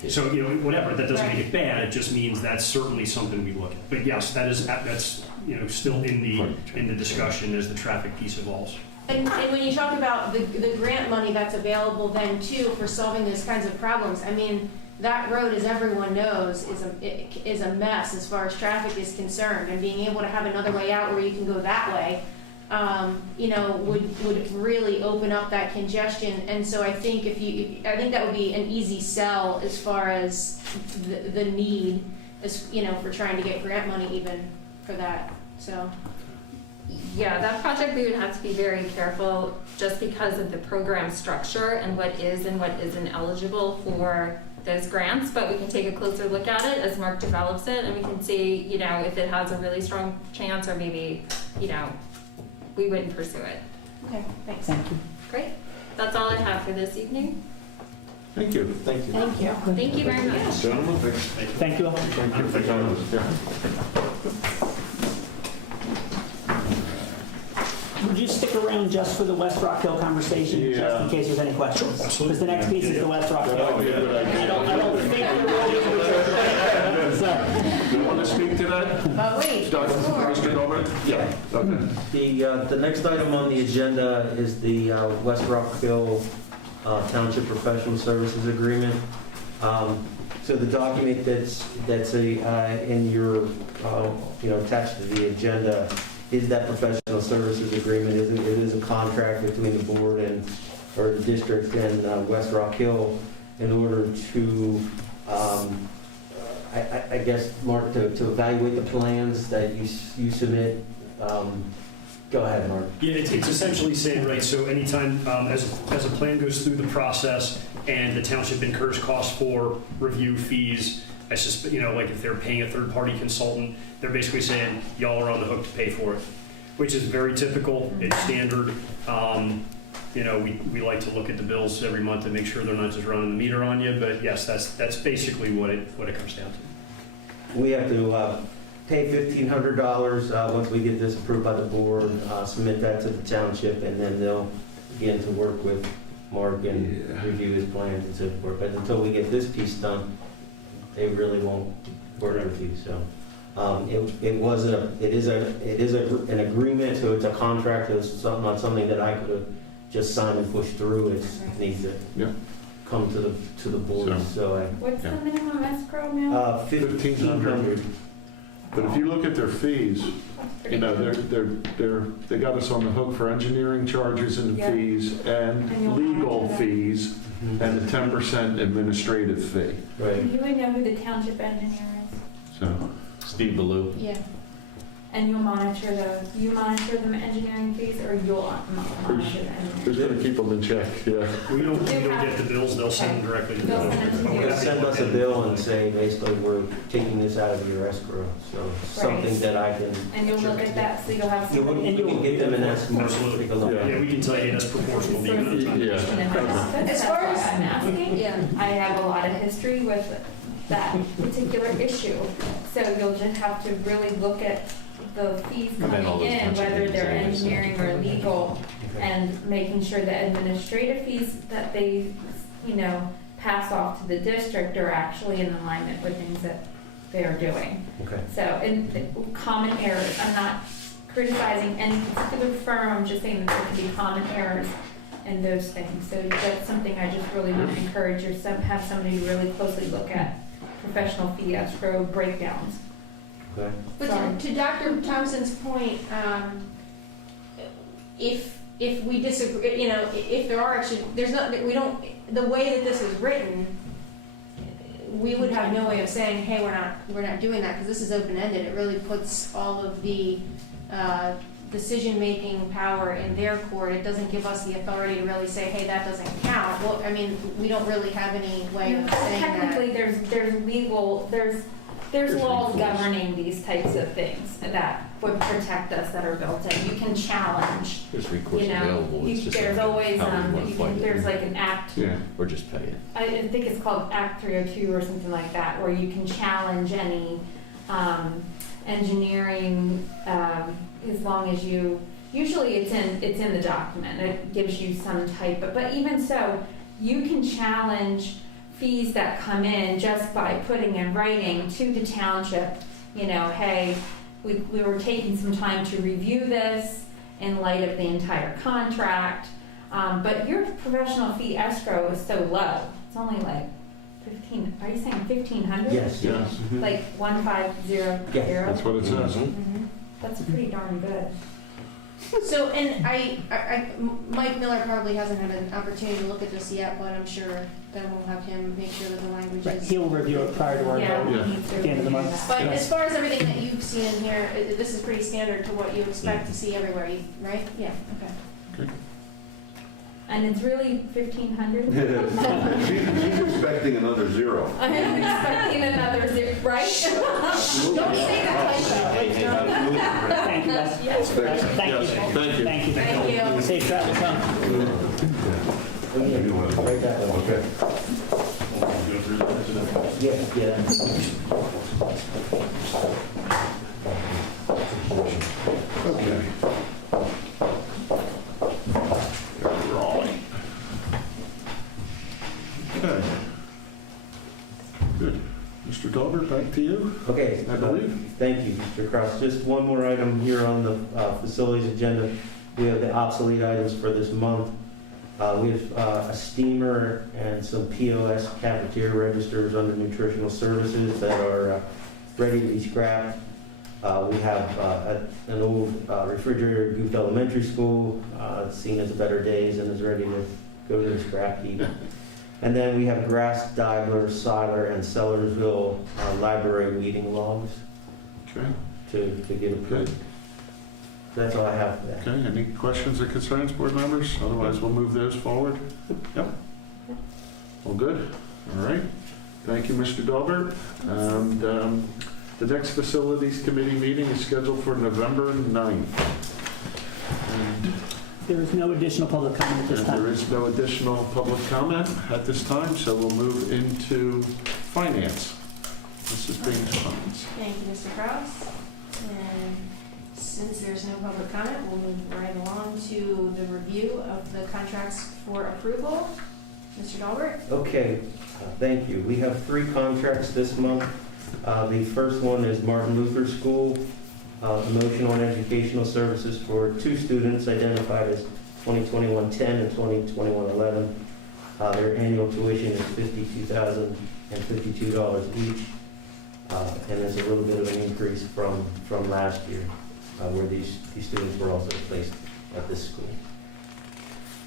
So, you know, whatever, that doesn't make it bad, it just means that's certainly something we look at. But yes, that's, you know, still in the discussion as the traffic piece evolves. And when you talk about the grant money that's available then too for solving those kinds of problems, I mean, that road, as everyone knows, is a mess as far as traffic is concerned. And being able to have another way out where you can go that way, you know, would really open up that congestion. And so I think I think that would be an easy sell as far as the need, as you know, for trying to get grant money even for that. So. Yeah, that project we would have to be very careful just because of the program structure and what is and what isn't eligible for those grants, but we can take a closer look at it as Mark develops it, and we can see, you know, if it has a really strong chance, or maybe, you know, we wouldn't pursue it. Okay, thanks. Thank you. Great. That's all I have for this evening. Thank you. Thank you. Thank you. Thank you very much. Gentlemen, Thank you all. thank you for coming. Yeah. Would you stick around just for the West Rock Hill conversation, just in case there's any questions? Absolutely. Because the next piece is the West Rock Hill. That would be a good idea. I don't think they're ready to so. You want to speak to that? Wait. Mr. Goldberg? Yeah. Okay. The next item on the agenda is the West Rock Hill Township Professional Services Agreement. So the document that's in your, you know, attached to the agenda is that professional services agreement. It is a contract between the board or the district and West Rock Hill in order to, I guess, Mark, to evaluate the plans that you submit. Go ahead, Mark. Yeah, it's essentially saying, right, so anytime, as a plan goes through the process and the township incurs costs for review fees, I suspect, you know, like if they're paying a third-party consultant, they're basically saying, y'all are on the hook to pay for it, which is very typical, it's standard. You know, we like to look at the bills every month and make sure they're not just running the meter on you, but yes, that's basically what it comes down to. We have to pay $1,500 once we get this approved by the board, submit that to the township, and then they'll begin to work with Mark and review his plans and so forth. But until we get this piece done, they really won't work with you. So it is an agreement, so it's a contract. It's not something that I could have just signed and pushed through. It needs to come to the board. So What's the minimum escrow now? $1,500. But if you look at their fees, you know, they got us on the hook for engineering charges and fees and legal fees and a 10% administrative fee. Right. You would know who the township engineer is. So, Steve Ballou. Yeah. And you'll monitor the engineering fees, or you'll monitor the who's engineering? going to keep them in check? Yeah. We don't get the bills, they'll send them directly to the They'll send them to you. They'll send us a bill and say, basically, we're taking this out of your escrow. So something that I can. And you'll look at that, so you'll have You somebody. can get them and ask them to Absolutely. take a look. Yeah, we can tell you that's proportional to the amount of time. As far as I'm asking, Yeah. I have a lot of history with that particular issue. So you'll just have to really look at the fees And then all coming those in, bunch of whether things they're anyway, so- engineering or legal, and making sure the administrative fees that they, you know, pass off to the district are actually in alignment with things that they are doing. Okay. So, and common errors, I'm not criticizing any particular firm, I'm just saying that there can be common errors in those things. So that's something I just really would encourage have somebody really closely look at, professional fee escrow breakdowns. Okay. But to Dr. Thompson's point, if we disagree, you know, if there are actually, there's not, we don't, the way that this is written, we would have no way of saying, hey, we're not doing that, because this is open-ended. It really puts all of the decision-making power in their court. It doesn't give us the authority to really say, hey, that doesn't count. Well, I mean, we don't really have any way of saying that. Technically, there's legal, there's there's laws governing these types of things that would protect us that are built in. You can challenge, There's recourse you know, available. It's just there's how always, we wanna fight it. there's like an act, Yeah. Or just pay it. I think it's called Act 302 or something like that, where you can challenge any engineering, as long as you, usually it's in the document, it gives you some type of, but even so, you can challenge fees that come in just by putting in writing to the township, you know, hey, we were taking some time to review this in light of the entire contract, but your professional fee escrow is so low, it's only like 15, are you saying 1,500? Yes. Yes. Mhm. Like 1,500? Yeah, That's what it says. Mhm. That's pretty darn good. So, and Mike Miller probably hasn't had an opportunity to look at this yet, but I'm sure then we'll have him make sure that the language Right, is. he'll review it prior to our Yeah, vote. we Yeah. need to At the end of the review month. that. But as far as everything that you've seen here, this is pretty standard to what you expect to see everywhere, right? Yeah, okay. And it's really 1,500? She's expecting another zero. I am expecting another zero, right? Don't say that like that. Thank you, guys. Yes. Thank you. Yes, thank you. Thank you. Thank you. Safe travels home. Right that way. Okay. Yeah. Okay. Raleigh. Okay. Good. Mr. Dahlberg, back to you. Okay, I believe. thank you, Mr. Cross. Just one more item here on the facilities agenda. We have the obsolete items for this month. We have a steamer and some POS cafeteria registers under nutritional services that are ready to be scrapped. We have an old refrigerator at Goof Elementary School, seen as better days and is ready to go to the scrap heap. And then we have Grass, Diebler, Siler, and Sellersville library weeding logs Okay. to get approved. That's all I have for that. Okay, any questions or concerns, board members? Otherwise, we'll move those forward. Yep. All good? All right. Thank you, Mr. Dahlberg. And the next Facilities Committee meeting is scheduled for November 9th. And There is no additional public comment at this there time. is no additional public comment at this time, so we'll move into finance. Mrs. Baines Funds. Thank you, Mr. Kraus. And since there's no public comment, we'll move right along to the review of the contracts for approval. Mr. Dahlberg? Okay, thank you. We have 3 contracts this month. The first one is Martin Luther School, emotional and educational services for 2 students identified as 2021-10 and 2021-11. Their annual tuition is $52,052 each, and there's a little bit of an increase from last year, where these students were also placed at this school.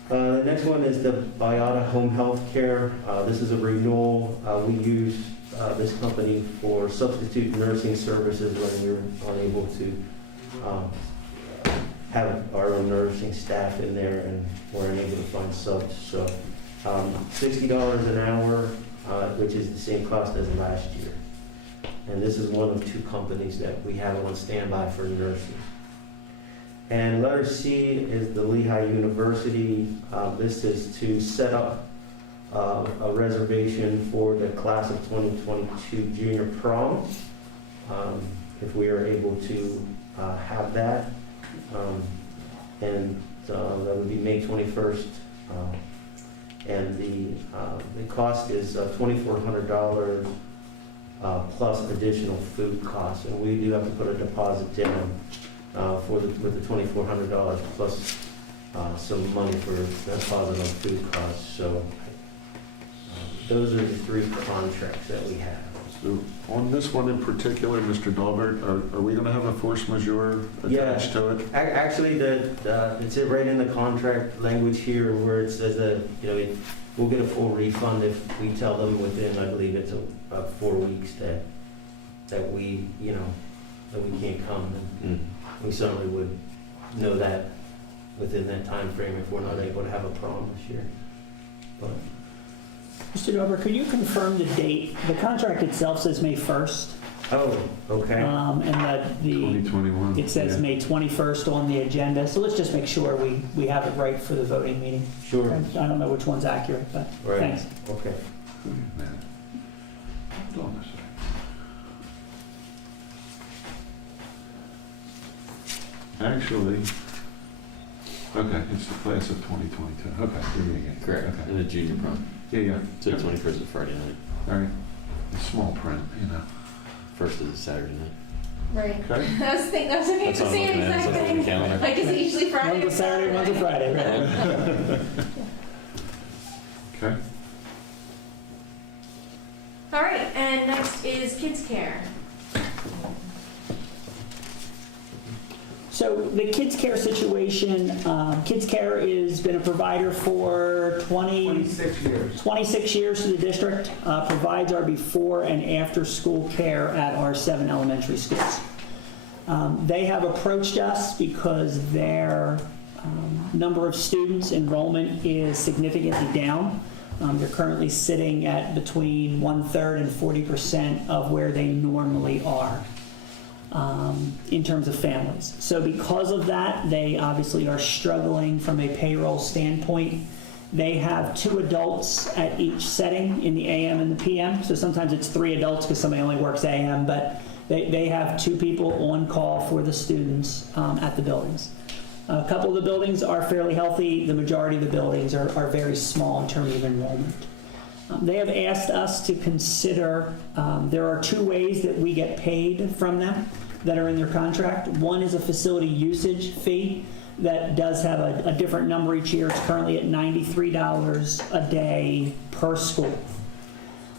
The next one is the Viata Home Health Care. This is a renewal. We use this company for substitute nursing services when we're unable to have our own nursing staff in there and we're unable to find subs. So $60 an hour, which is the same cost as last year. And this is one of 2 companies that we have on standby for nurses. And letter C is the Lehigh University. This is to set up a reservation for the class of 2022 junior prom, if we are able to have that. And that would be May 21st. And the cost is $2,400 plus additional food costs. And we do have to put a deposit down with the $2,400 plus some money for deposit on food costs. So those are the 3 contracts that we have. So on this one in particular, Mr. Dahlberg, are we going to have a force majeure attached to it? Actually, it's right in the contract language here where it says that, we'll get a full refund if we tell them within, I believe it's about 4 weeks that we can't come. And we certainly would know that within that time frame if we're not able to have a prom this year. But Mr. Dover, could you confirm the date? The contract itself says May 1st. Oh, okay. And the 2021. it says yeah. May 21st on the agenda, so let's just make sure we have it right for the voting meeting. Sure. I don't know which one's accurate, but Right. thanks. Okay. Man. Hold on a second. Actually, okay, it's the class of 2022. Okay, here we go. Correct. Okay. And the junior prom. Yeah, yeah. So 21st is Friday night. All right. It's small print, you know. First is Saturday night. Right. Okay. I was thinking the That's what I'm same looking at. exact It's on the thing. calendar. Like, is it usually Friday? One's a Saturday, one's a Friday, right? Okay. All right, and next is Kids Care. So the Kids Care situation, Kids Care has been a provider for 26 years. 26 years to the district, provides our before and after school care at our 7 elementary schools. They have approached us because their number of students enrollment is significantly down. They're currently sitting at between 1/3 and 40% of where they normally are in terms of families. So because of that, they obviously are struggling from a payroll standpoint. They have 2 adults at each setting in the AM and the PM. So sometimes it's 3 adults because somebody only works AM, but they have 2 people on call for the students at the buildings. A couple of the buildings are fairly healthy. The majority of the buildings are very small in terms of enrollment. They have asked us to consider, there are 2 ways that we get paid from them that are in their contract. One is a facility usage fee that does have a different number each year. It's currently at $93 a day per school.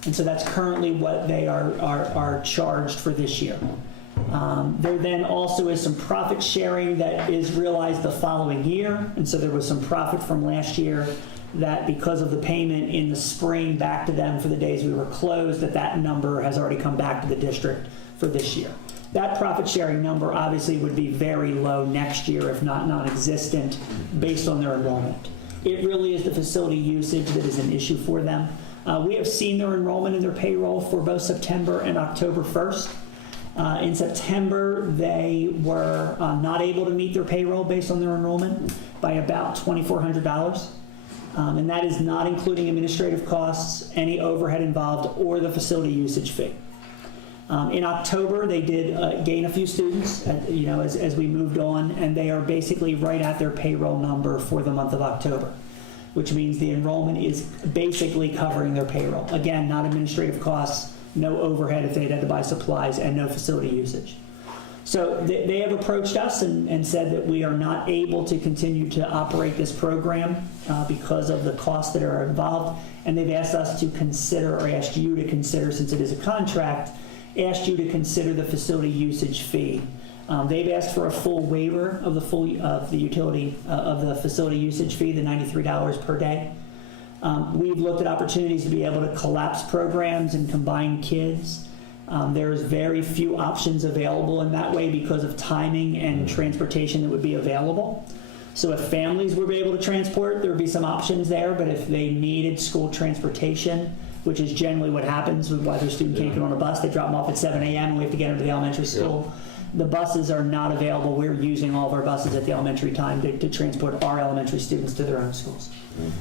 And so that's currently what they are charged for this year. There then also is some profit sharing that is realized the following year. And so there was some profit from last year that because of the payment in the spring back to them for the days we were closed, that number has already come back to the district for this year. That profit sharing number obviously would be very low next year, if not non-existent, based on their enrollment. It really is the facility usage that is an issue for them. We have seen their enrollment in their payroll for both September and October 1st. In September, they were not able to meet their payroll based on their enrollment by about $2,400. And that is not including administrative costs, any overhead involved, or the facility usage fee. In October, they did gain a few students, as we moved on, and they are basically right at their payroll number for the month of October, which means the enrollment is basically covering their payroll. Again, not administrative costs, no overhead if they'd had to buy supplies, and no facility usage. So they have approached us and said that we are not able to continue to operate this program because of the costs that are involved, and they've asked us to consider, or asked you to consider, since it is a contract, asked you to consider the facility usage fee. They've asked for a full waiver of the facility usage fee, the $93 per day. We've looked at opportunities to be able to collapse programs and combine kids. There's very few options available in that way because of timing and transportation that would be available. So if families were able to transport, there would be some options there, but if they needed school transportation, which is generally what happens with why their student can't get on a bus, they drop them off at 7 a.m. and we have to get them to the elementary school. The buses are not available. We're using all of our buses at the elementary time to transport our elementary students to their own schools.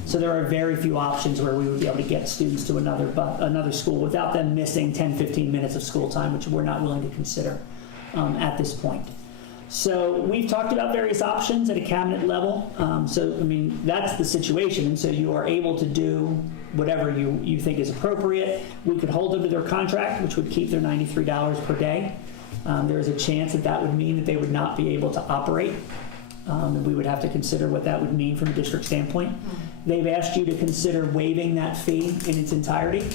So there are very few options where we would be able to get students to another school without them missing 10, 15 minutes of school time, which we're not willing to consider at this point. So we've talked about various options at a cabinet level. That's the situation. And so you are able to do whatever you think is appropriate. We could hold them to their contract, which would keep their $93 per day. There is a chance that would mean that they would not be able to operate. And we would have to consider what that would mean from a district standpoint. They've asked you to consider waiving that fee in its entirety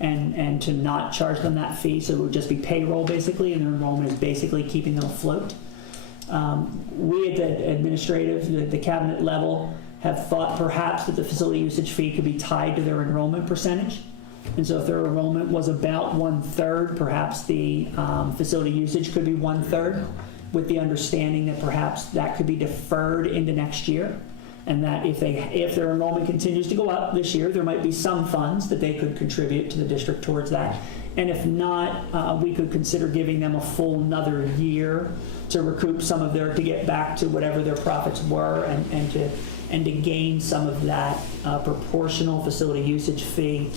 and to not charge them that fee. So it would just be payroll basically, and their enrollment is basically keeping them afloat. We at the cabinet level have thought perhaps that the facility usage fee could be tied to their enrollment percentage. And so if their enrollment was about 1/3, perhaps the facility usage could be 1/3, with the understanding that perhaps that could be deferred into next year. And that if their enrollment continues to go up this year, there might be some funds that they could contribute to the district towards that. And if not, we could consider giving them a full another year to recoup some of to get back to whatever their profits were and to gain some of that proportional facility usage fee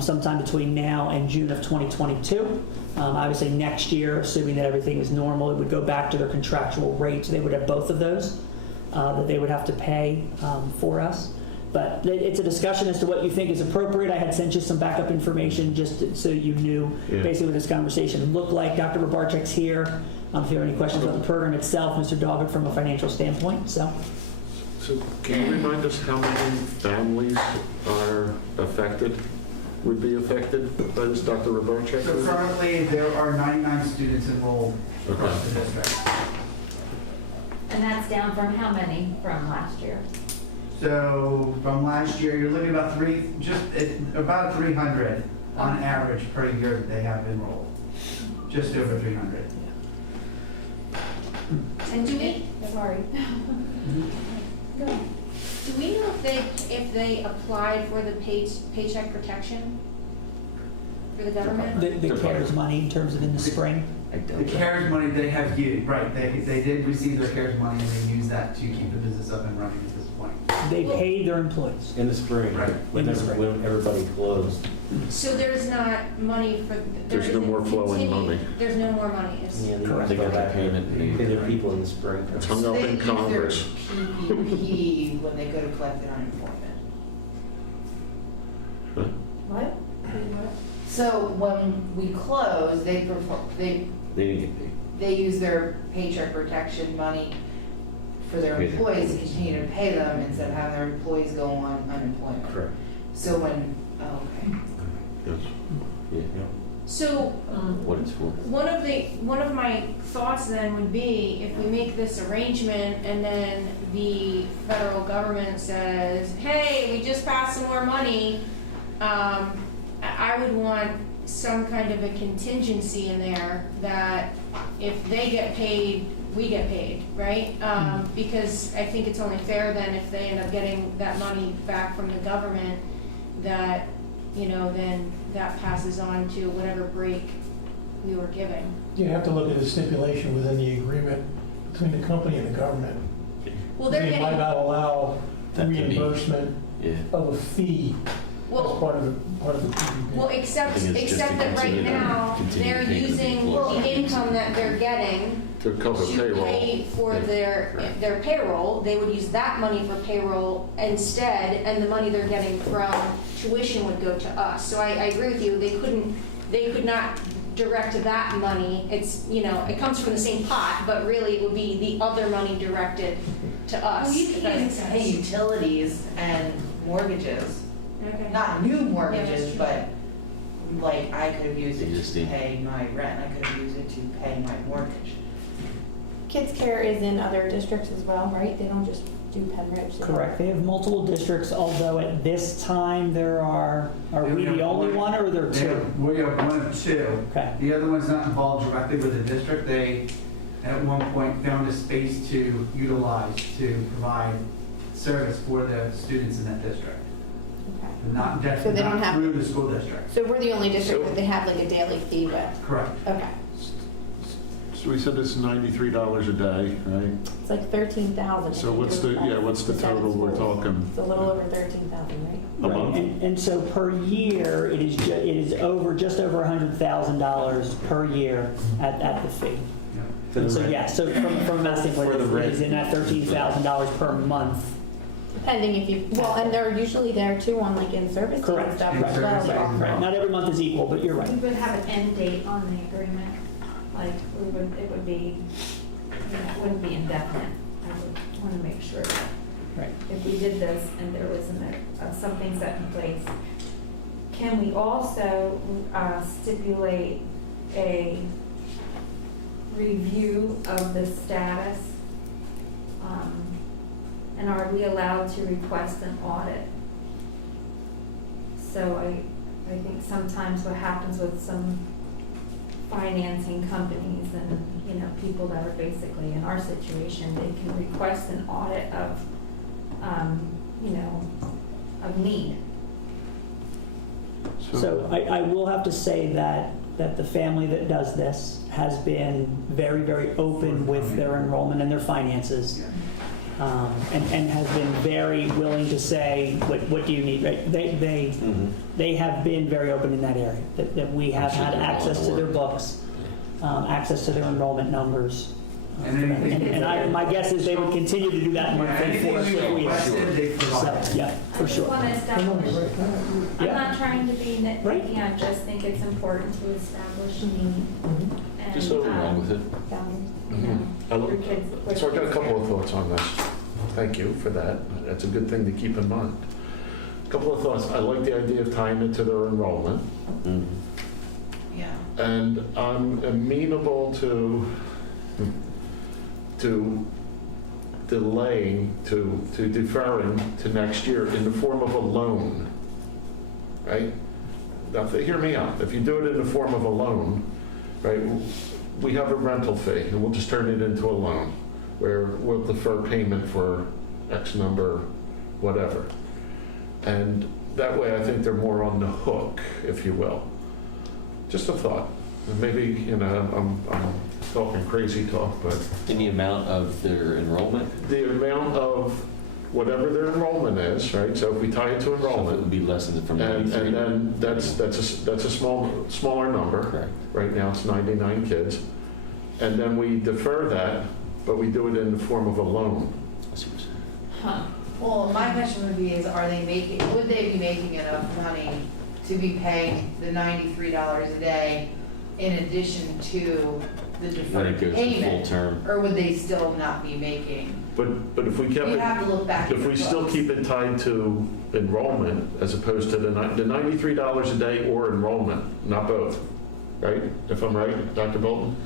sometime between now and June of 2022. Obviously next year, assuming that everything is normal, it would go back to their contractual rates. They would have both of those that they would have to pay for us. But it's a discussion as to what you think is appropriate. I had sent you some backup information just so you knew basically what this conversation looked like. Dr. Robarchek's here. If you have any questions about the program itself, Mr. Dahlberg from a financial standpoint. So can you remind us how many families are affected, would be affected by this, Dr. Robarchek? So currently, there are 99 students enrolled across the district. And that's down from how many from last year? So from last year, you're looking at about 300 on average per year that they have enrolled. Just over 300. And do we Sorry. do we know if they applied for the paycheck protection for the government? the CARES money in terms of in the spring. The CARES money they have used, right, they did receive their CARES money and they used that to keep the business up and running at this point. They paid their employees. In the spring, Right. when everybody closed. So there's not money for. There's no more flowing money. There's no more money. Yeah, Correct. they They got that pay payment. their people in the spring. It's hung up in Congress. PPP when they go to collect their unemployment. What? So when we close, they They didn't get paid. they use their paycheck protection money for their Pay their employees to employees. continue to pay them instead of having their employees go on unemployment. Correct. So when, okay. Yes. Yeah, So what it's for. one of my thoughts then would be if we make this arrangement and then the federal government says, hey, we just passed some more money, I would want some kind of a contingency in there that if they get paid, we get paid, right? Because I think it's only fair then if they end up getting that money back from the government that, then that passes on to whatever break we were giving. You have to look at the stipulation within the agreement between the company and the government. Well, they're They might getting, not allow That can be- reimbursement Yeah. of a fee as well, part of the PPP. well, I except think it's just to that right continue to- now, continue they're paying the using employees. the income that they're getting To cover to payroll. pay for their payroll. They would use that money for payroll instead, and the money they're getting from tuition would go to us. So I agree with you, they could not direct that money. It's, it comes from the same pot, but really it would be the other money directed to us. Well, you if can that use makes it to pay sense. utilities and mortgages, Okay. not new Yeah, mortgages, that's true. but like I could have used it to Existing. pay my rent, I could have used it to pay my mortgage. Kids Care is in other districts as well, right? They don't just do Penridge. Correct. They have multiple districts, although at this time are we the only one or are there two? We are one of two. Okay. The other one's not involved directly with the district. They, at one point, found a space to utilize to provide service for the students in that district. Okay. Not So they don't have- through the school district. So we're the only district that they have like a daily fee with? Correct. Okay. So we said it's $93 a day, right? It's like 13,000. So what's the total we're talking? It's a little over 13,000, right? A Right. month? And so per year, it is just over $100,000 per year at the fee. Yeah. So yeah, so from that standpoint, For the rent. it's in that $13,000 per month. Depending if you, well, and they're usually there too on like in-service and Correct. stuff In as service, well. Right. Not every month is equal, but you're right. We would have an end date on the agreement, like it would be, it wouldn't be indefinite. I would want to make sure that Right. if we did this and there was something set in place, can we also stipulate a review of the status? And are we allowed to request an audit? So I think sometimes what happens with some financing companies and, people that are basically in our situation, they can request an audit of, of need. So I will have to say that the family that does this has been very, very open with their enrollment and their finances. And has been very willing to say, what do you need? Right? They have been very open in that area, that we have had access to their books, access to their enrollment numbers. My guess is they would continue to do that in month four if we yeah, for I sure. just want to establish, I'm Yeah. not trying to be nitpicky, Right. I just think it's important to establish need. And, Just nothing wrong with it. your kids. So I got a couple of thoughts on this. Thank you for that. That's a good thing to keep in mind. A couple of thoughts. I like the idea of tying it to their enrollment. Yeah. And I'm amenable to delaying, to deferring to next year in the form of a loan, right? Now, hear me out. If you do it in the form of a loan, right, we have a rental fee, and we'll just turn it into a loan, where we'll defer payment for X number, whatever. And that way, I think they're more on the hook, if you will. Just a thought. Maybe, I'm talking crazy talk, but In the amount of their enrollment, the amount of whatever their enrollment is, right? So if we tie it to so it enrollment, would be less than from and 93. then that's a smaller number. Correct. Right now, it's 99 kids. And then we defer that, but we do it in the form of a loan. I see what you're saying. Huh. Well, my question would be is, would they be making enough money to be paying the $93 a day in addition to the When deferred it goes to full payment? term. Or would they still not be making? But if we kept You it, have to look back at if the we still books. keep it tied to enrollment as opposed to the $93 a day or enrollment, not both, right? If I'm right, Dr. Bolton?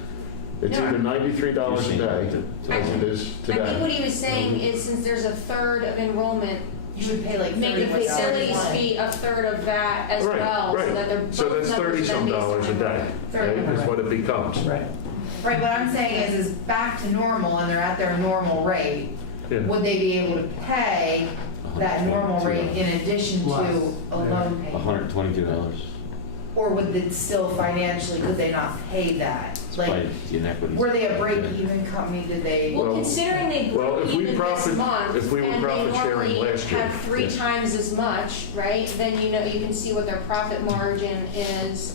It's No. either $93 a day as it is I think today. what he was saying is since there's a third of enrollment, You would pay like make the $31 facilities a month. fee a third of that as Right, well, so that they're right. both So that's numbers then $30-some based dollars a on day, enrollment. right, is what it becomes. Right. Right, what I'm saying is back to normal and they're at their normal rate, Yeah. would they be able to pay that normal rate in addition to Plus, a loan payment? $122. Or would it still financially, could they not pay that? It's Like, probably the inequities. were they a break-even company, did they? Well, Well, considering they well, broke if we even profit- this month, if we were and they profit sharing normally last year, have 3 yes. times as much, right? Then you can see what their profit margin is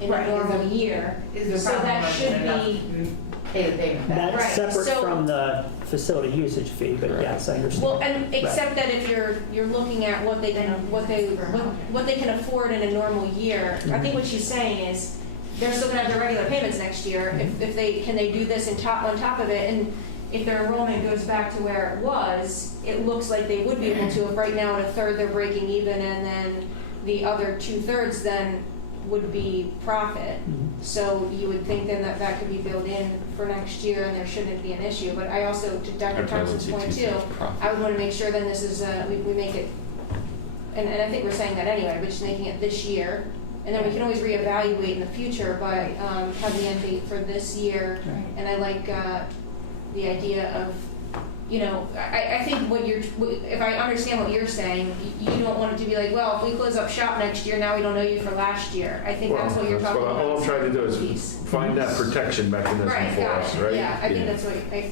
in Right, a normal is it- year. Is the So profit that margin should enough be, to pay the payment back? That's Right, separate so- from the facility usage fee, but yes, I understand. well, and Right. except that if you're looking at what they can afford in a normal year, I think what she's saying is they're still gonna have their regular payments next year. If they do this on top of it, and if their enrollment goes back to where it was, it looks like they would be able to. If right now at a third they're breaking even, and then the other 2/3 then would be profit. So you would think then that could be built in for next year, and there shouldn't be an issue. But I also, to Dr. I'd probably Thompson's say point too, 2/3 profit. I would want to make sure then this is, we make it, and I think we're saying that anyway, but just making it this year. And then we can always reevaluate in the future, but have the end date for this year. Right. And I like the idea of, I think if I understand what you're saying, you don't want it to be like, well, if we close up shop next year, now we don't know you for last year. I think that's what you're talking about. All I'm trying to do is Piece. find that protection mechanism Right, for got us, it. right? Yeah, I think that's what I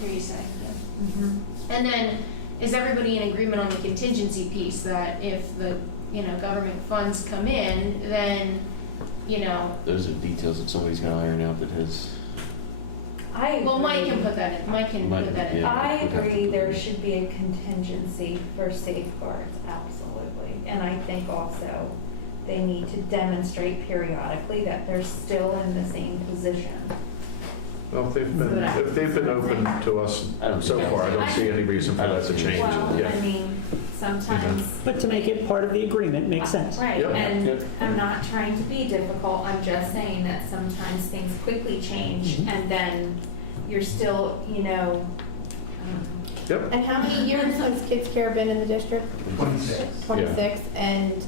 hear you saying. Yeah. And then, is everybody in agreement on the contingency piece, that if the, government funds come in, then, Those are details that somebody's gonna iron out that has. well, Mike can put that in, Yeah. I we'd have agree to- there should be a contingency for safeguards, absolutely. And I think also they need to demonstrate periodically that they're still in the same position. Well, if they've been open to us I don't so think far, I don't see any reason for that to change. Well, Yeah. I mean, sometimes. But to make it part of the agreement makes sense. Right, Yep. and Yep. I'm not trying to be difficult, I'm just saying that sometimes things quickly change, and then you're still, Yep. And how many years has Kids Care been in the district? 26. 26, and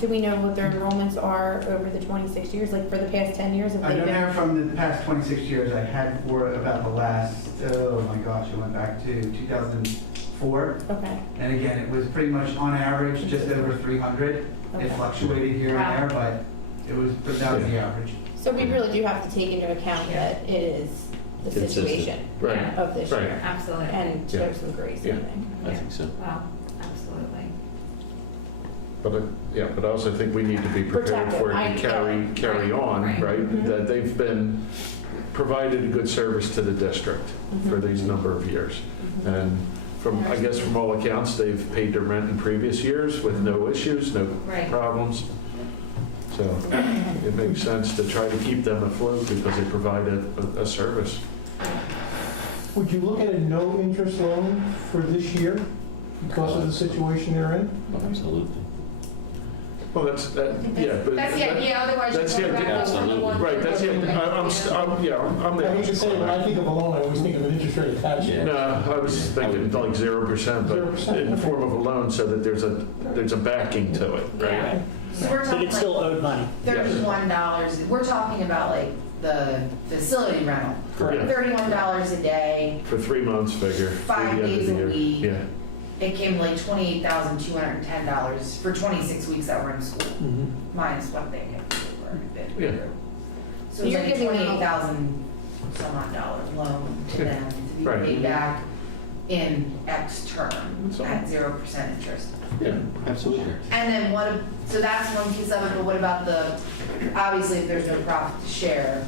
Do we know what their enrollments are over the 26 years, like for the past 10 years? Have I they don't been? know from the past 26 years. I had for about the last, oh my gosh, I went back to 2004. Okay. And again, it was pretty much on average just over 300. It Okay. fluctuated here Wow. and there, but that was the average. So we really do have to take into account that it is the Consistent. situation Right. of this Right. year. Absolutely. And Yeah. there's some grace Yeah. in it. I think so. Wow, absolutely. But I also think we need to be prepared Protect it. for it I- to carry on, Right. right? Mhm. That they've been, provided a good service to the district for these number of years. And I guess from all accounts, they've paid their rent in previous years with no issues, no Right. problems. So it makes sense to try to keep them afloat because they provide a service. Would you look at a no-interest loan for this year because of the situation they're in? Absolutely. Well, that's, yeah, but. That's the that- idea, otherwise that's you're the going back idea. on the one. Right, that's it. I'm I hate to say it, when I think of a loan, I always think of an interest rate attached to it. No, I was thinking like 0%, but 0%, in the form of a loan so that there's a backing to it, right? Yeah. So we're But talking it's still like owed money. $31. We're talking about like the facility rental. Correct. $31 a day. For 3 months figure. through 5 the end of days the a year. week. Yeah, It came like $28,210 for 26 weeks that we're in school, Mhm. minus what they had to work. Yeah. So it's You're like giving out- $28,000 some odd dollar loan to them to be Right. paid back in X term That's all. at 0% interest. yeah. Absolutely. And then so that's one piece of it, but what about obviously if there's no profit to share,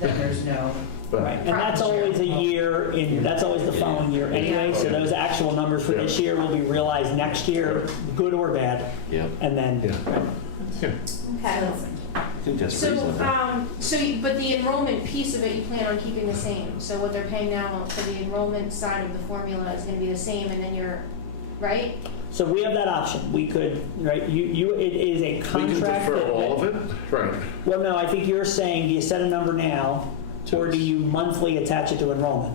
then there's no. But Right, and that's always a year, that's always the following year anyway, so those actual numbers for this year will be realized next year, good or bad, Yep. and then, Yeah. Okay. I think that's So, reasonable. but the enrollment piece of it, you plan on keeping the same. So what they're paying now for the enrollment side of the formula is gonna be the same, and then you're, right? so we have that option, we could, right, it is a We can contract defer that. all of it? Right. Well, no, I think you're saying, do you set a number now, or do you monthly attach it to enrollment?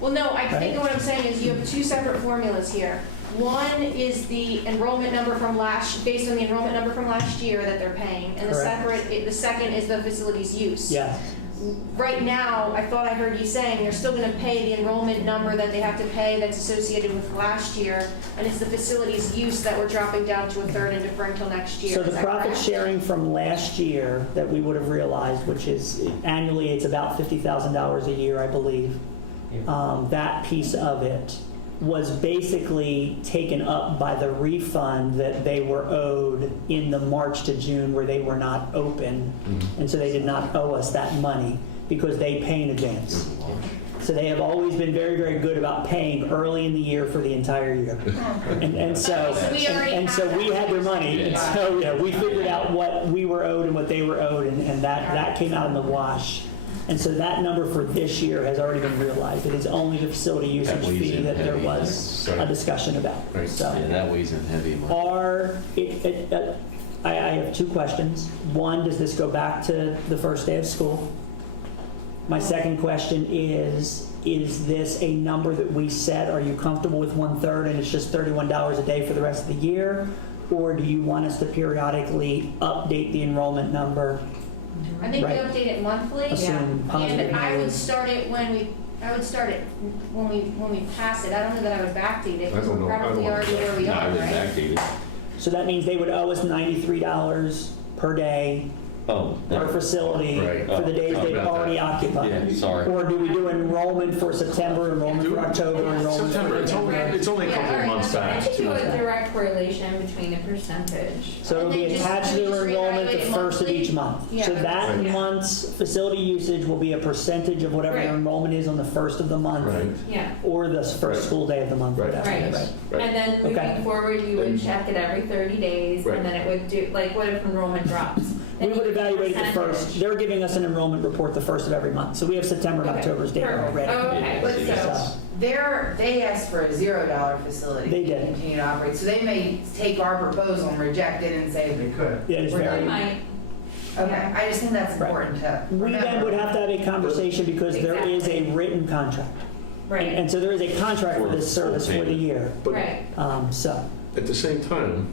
Well, no, I Right. think what I'm saying is you have two separate formulas here. One is the enrollment number based on the enrollment number from last year that they're paying, and the second is the facility's use. Yeah, Right now, I thought I heard you saying they're still gonna pay the enrollment number that they have to pay that's associated with last year, and it's the facility's use that we're dropping down to a third and deferring till next year. so Is the that profit correct? sharing from last year that we would have realized, which is annually, it's about $50,000 a year, I believe. That piece of it was basically taken up by the refund that they were owed in the March to June where they were not open. And so they did not owe us that money because they pay in advance. So they have always been very, very good about paying early in the year for the entire year. And so, So we already and so have we that. had their money. And so, yeah, we figured out what we were owed and what they were owed, and that came out in the wash. And so that number for this year has already been realized. It is only the facility usage weighs fee in that there heavy. was a discussion about. Right. So Yeah, that weighs in heavy. I have two questions. One, does this go back to the first day of school? My second question is this a number that we set? Are you comfortable with 1/3 and it's just $31 a day for the rest of the year? Or do you want us to periodically update the enrollment number? I think we Right. update it monthly. Assume positive And I would numbers. start it when we pass it. I don't know that I would backdate it, because I don't we're know. I probably don't already where we No, I are, would right? backdate it. So that means they would owe us $93 per day Oh. per facility Right. for the days Oh, they've about already that. occupied. Yeah, sorry. Or do we do enrollment for September, enrollment for October, enrollment September, it's for only a couple of months I back. could do a direct correlation between the percentage. So it'll be And then attached to just their enrollment the reevaluate first of monthly? each month. Yeah. So that Right. month's facility usage will be a percentage of whatever their Right. enrollment is on the first of the month. Right. Yeah. Or the first Right. school day of the month. Right. whatever. Right. Right. And then moving Okay. forward, you would Then- check it every 30 days, Right. and then it would do, like, what if enrollment drops? We Then you would do evaluate it the first, percentage. they're giving us an enrollment report the first of every month. So we have September and Okay. October's data Perfect. already. Oh, okay. But So- so they asked for a $0 facility They to did. continue to operate. So they may take our proposal and reject it and say, They could. Yeah, it's We're very. They might. okay, I just think that's Right. important to We then remember. would have to have a conversation because there is a written contract. Right. And so there is a contract for this service for the year. But Right. So, at the same time,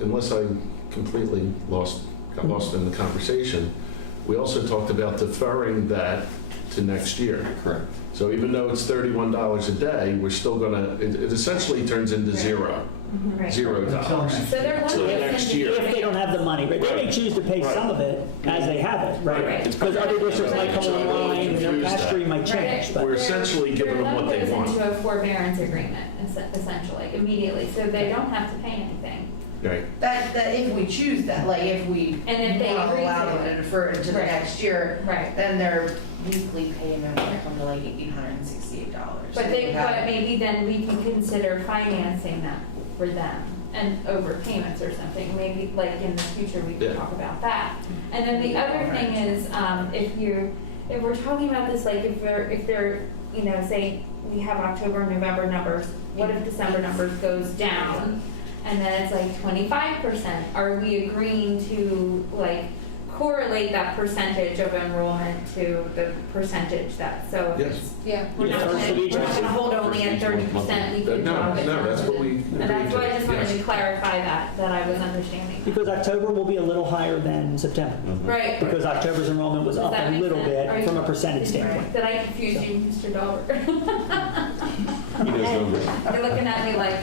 unless I'm completely got lost in the conversation, we also talked about deferring that to next year. Correct. So even though it's $31 a day, we're still gonna, it essentially turns into zero. Right. $0. So they're So looking next year. If they don't have the money, right? They may Right. choose to pay Right. some of it as they have it, Right. right? Because other districts might come online and their cash stream might change, but. We're essentially giving them what they want. They're into a forbearance agreement, essentially, immediately, so they don't have to pay anything. Right. That if we choose that, like if we And if they want to agree allow to them it. to defer it to the Right. next year, Right. then their weekly payment would come to like $868. But maybe then we can consider financing that for them and overpayments or something. Maybe like in the future, we can Yeah. talk about that. And then the other thing is, if we're talking about this, like if they're, you know, say we have October, November numbers, what if December numbers goes down? And then it's like 25%. Are we agreeing to like correlate that percentage of enrollment to the percentage that, so if Yes. it's Yeah. we're not gonna hold only at 30%, we can No, drop it no, down that's to- what we And that's why I just wanted agreed to, to clarify that I was understanding. Because October will be a little higher than September. Right. Because October's enrollment was Does up that a make little sense? Are bit you- from a percentage standpoint. Did I confuse you, Mr. Dauber? He knows numbers. You're looking at me like,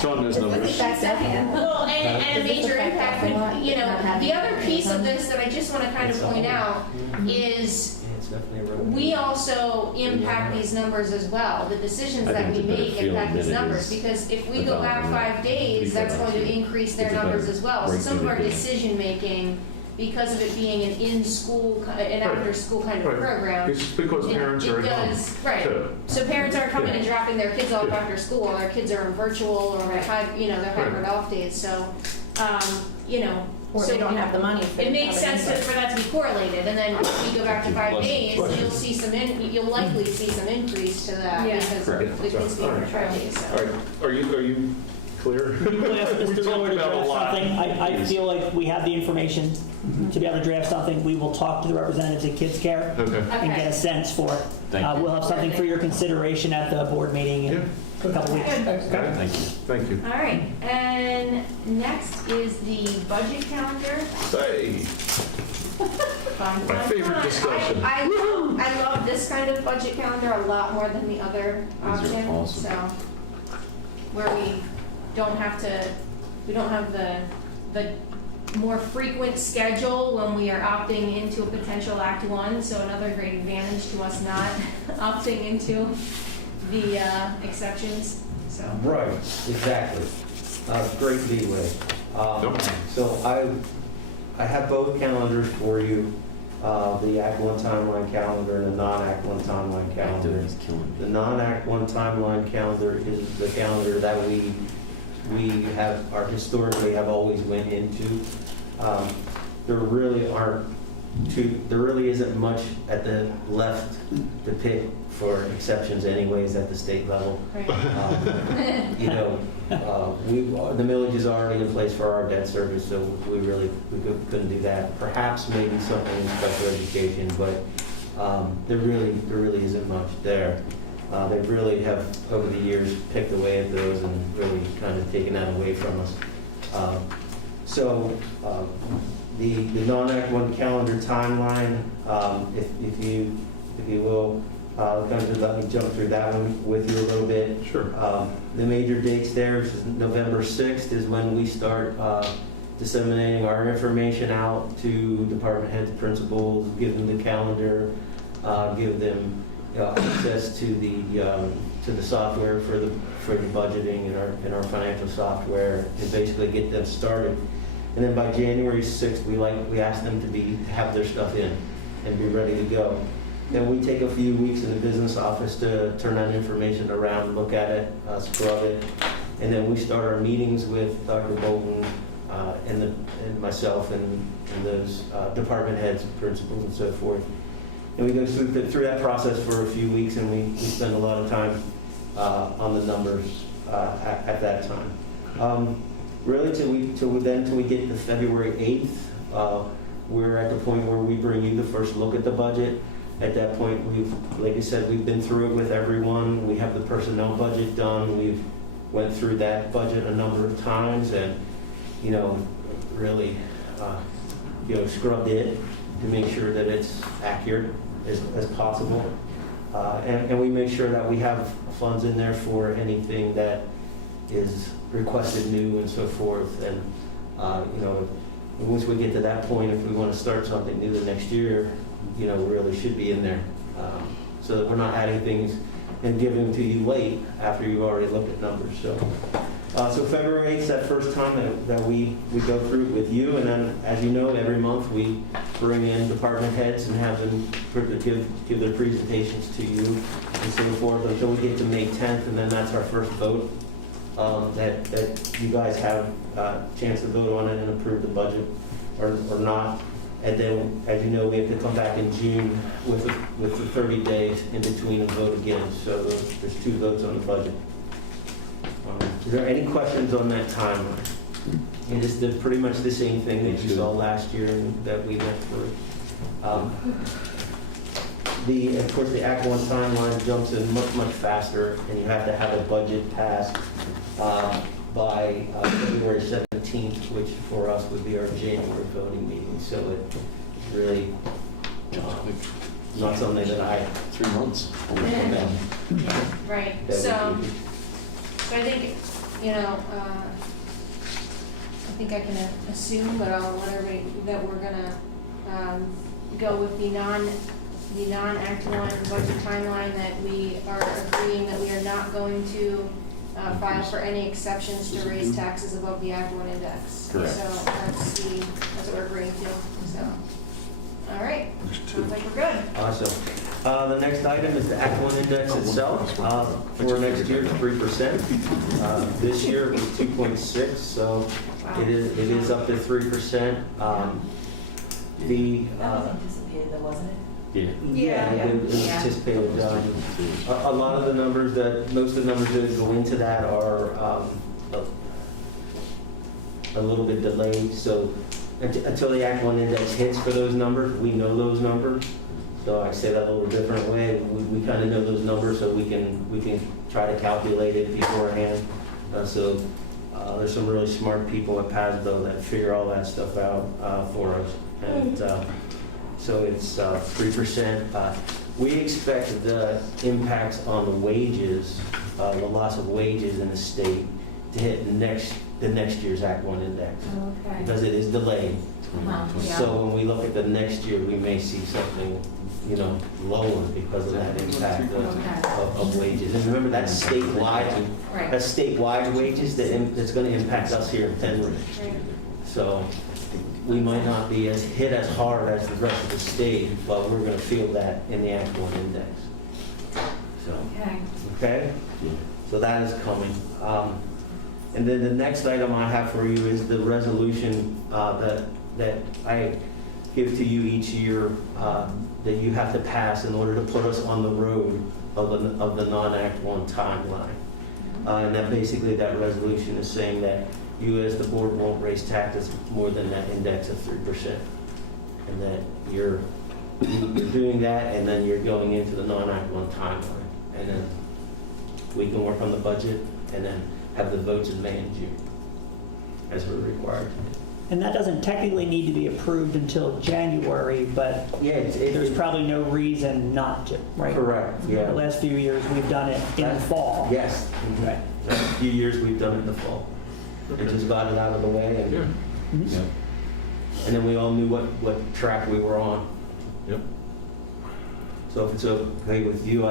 Sean knows numbers. Well, and a major impact, would, you know, the other piece of this that I just want to kind of point out is It's definitely a road. we also impact these numbers as well. The decisions I that think we it's a better make feeling impact these than it numbers, is because if we a go back dollar. 5 days, that's going to increase their It's a better numbers as well. So break some of our even. decision-making, because of it being an in-school, an after-school kind of Right. program. It's because parents are It at home. does, right. too. So parents aren't coming and Yeah. dropping their kids off Yeah. after school, their kids are in virtual or their you know, their hybrid off days, so, you know. Or so they don't have the money. It makes sense for that to be correlated, and then if we go back to 5 days, you'll see you'll likely see some increase to that Yeah. because Correct. the kids being All in right. 5 days, so. All right, are you clear? You will ask We Mr. talked Miller to about a draft lot. something. I feel like we have the information to be able to draft something. We will talk to the representatives at Kids Care Okay. and get a sense for it. Thank you. We'll have something for your consideration at the board meeting in a couple weeks. Thank you. Thank you. All right, and next is the budget calendar. Hey, Fun, My fun, favorite fun. discussion. I love this kind of budget calendar a lot more than the other These are option, awesome. so. Where we don't have the more frequent schedule when we are opting into a potential Act One, so another great advantage to us not opting into the exceptions, so. Right, exactly. Great leeway. Yep. So I have both calendars for you, the Act One timeline calendar and the non-Act One timeline calendar. He's killing me. The non-Act One timeline calendar is the calendar that we historically have always went into. There really isn't much at the left to pick for exceptions anyways at the state level. You know, the millage is already in place for our debt service, so we couldn't do that. Perhaps maybe something in special education, but there really isn't much there. They really have, over the years, picked away at those and really kind of taken that away from us. The non-Act One calendar timeline, if you will, let me jump through that one with you a little bit. Sure. The major dates there is November 6th is when we start disseminating our information out to department heads, principals, give them the calendar, give them access to the software for the budgeting and our financial software, and basically get them started. And then by January 6th, we ask them to have their stuff in and be ready to go. Then we take a few weeks in the business office to turn that information around, look at it, scrub it, and then we start our meetings with Dr. Bolton and myself and those department heads, principals, and so forth. And we go through that process for a few weeks, and we spend a lot of time on the numbers at that time. Really, till we get to February 8th, we're at the point where we bring you the first look at the budget. At that point, like I said, we've been through it with everyone. We have the personnel budget done. We've went through that budget a number of times, and really, scrubbed it to make sure that it's accurate as possible. And we make sure that we have funds in there for anything that is requested new and so forth. And, once we get to that point, if we want to start something new the next year, we really should be in there. So that we're not adding things and giving them to you late after you've already looked at numbers. So February 8th is that first time that we go through it with you. And then, as you know, every month we bring in department heads and have them give their presentations to you and so forth until we get to May 10th. And then that's our first vote. That you guys have a chance to vote on it and approve the budget or not. And then, as you know, we have to come back in June with the 30 days in between and vote again. So there's 2 votes on the budget. Is there any questions on that timeline? It is pretty much the same thing that you saw last year and that we went through. Of course, the Act 1 timeline jumps in much faster, and you have to have a budget passed by February 17th, which for us would be our January voting meeting. So it's really not something that 3 months. Right, so I think, I think I can assume, but I'll let everybody, that we're gonna go with the non-Act 1 budget timeline, that we are agreeing that we are not going to file for any exceptions to raise taxes above the Act 1 index. Correct. So that's what we're agreeing to, so. All right, sounds like we're good. Awesome. The next item is the Act 1 index itself. For next year, 3%. This year it was 2.6, so it is up to 3%. That was anticipated though, wasn't it? Yeah, it was anticipated. A lot of the numbers most of the numbers that go into that are a little bit delayed. So until the Act 1 index hits for those numbers, we know those numbers. So I say that a little different way. We kind of know those numbers, so we can try to calculate it beforehand. So there's some really smart people at PASBO that figure all that stuff out for us. And so it's 3%. We expect the impacts on the wages, the loss of wages in the state, to hit the next year's Act 1 index. Okay. Because it is delayed. Yeah. So when we look at the next year, we may see something, lower because of that impact of wages. And remember, that's statewide. Right. That's statewide wages that's going to impact us here in Penrith. Right. So we might not be hit as hard as the rest of the state, but we're going to feel that in the Act 1 index. So, okay? So that is coming. And then the next item I have for you is the resolution that I give to you each year that you have to pass in order to put us on the road of the non-Act 1 timeline. And that basically that resolution is saying that you as the board won't raise taxes more than that index of 3%. And that you're doing that, and then you're going into the non-Act 1 timeline. And then we can work on the budget and then have the votes in May and June, as we're required to do. And that doesn't technically need to be approved until January, but there's probably no reason not to, right? Correct, yeah. The last few years, we've done it in the fall. Yes. Right. A few years we've done it in the fall. It just got it out of the way, and and then we all knew what track we were on. Yep. So if it's okay with you,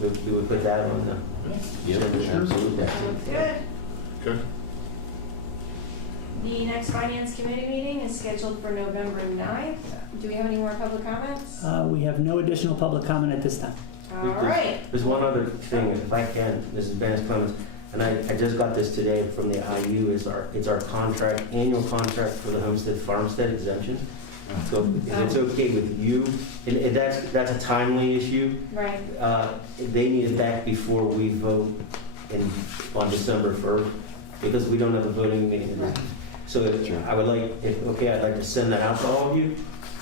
we would put that on the. Yep, absolutely. Sounds good. Okay. The next Finance Committee meeting is scheduled for November 9th. Do we have any more public comments? We have no additional public comment at this time. All right. There's one other thing, if I can, Mrs. Vance Clemens, and I just got this today from the IU, it's our contract, annual contract for the homestead farmstead exemption. So if it's okay with you, and that's a timely issue. Right. They need it back before we vote on December 1st, because we don't have a voting meeting. Right. So I'd like to send that out to all of you,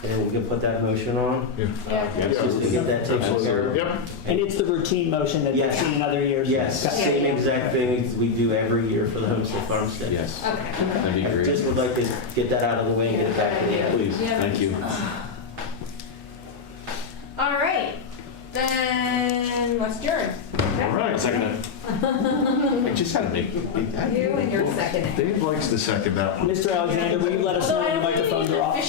and we can put that motion on. Yeah. Just to get that taken care of. Yep. And it's the routine motion that they've Yes. seen in other years? Yes, Okay. same exact thing we do every year for the Homestead Farmstead. Yes, Okay. that'd be I great. just would like to get that out of the way and get it back in the end. Please, Yeah. thank you. All right, then let's adjourn. All right, second it. I just had to make. You and your second. Dave likes the second that one. Mr. Alexander, will you let us know when the microphones are off?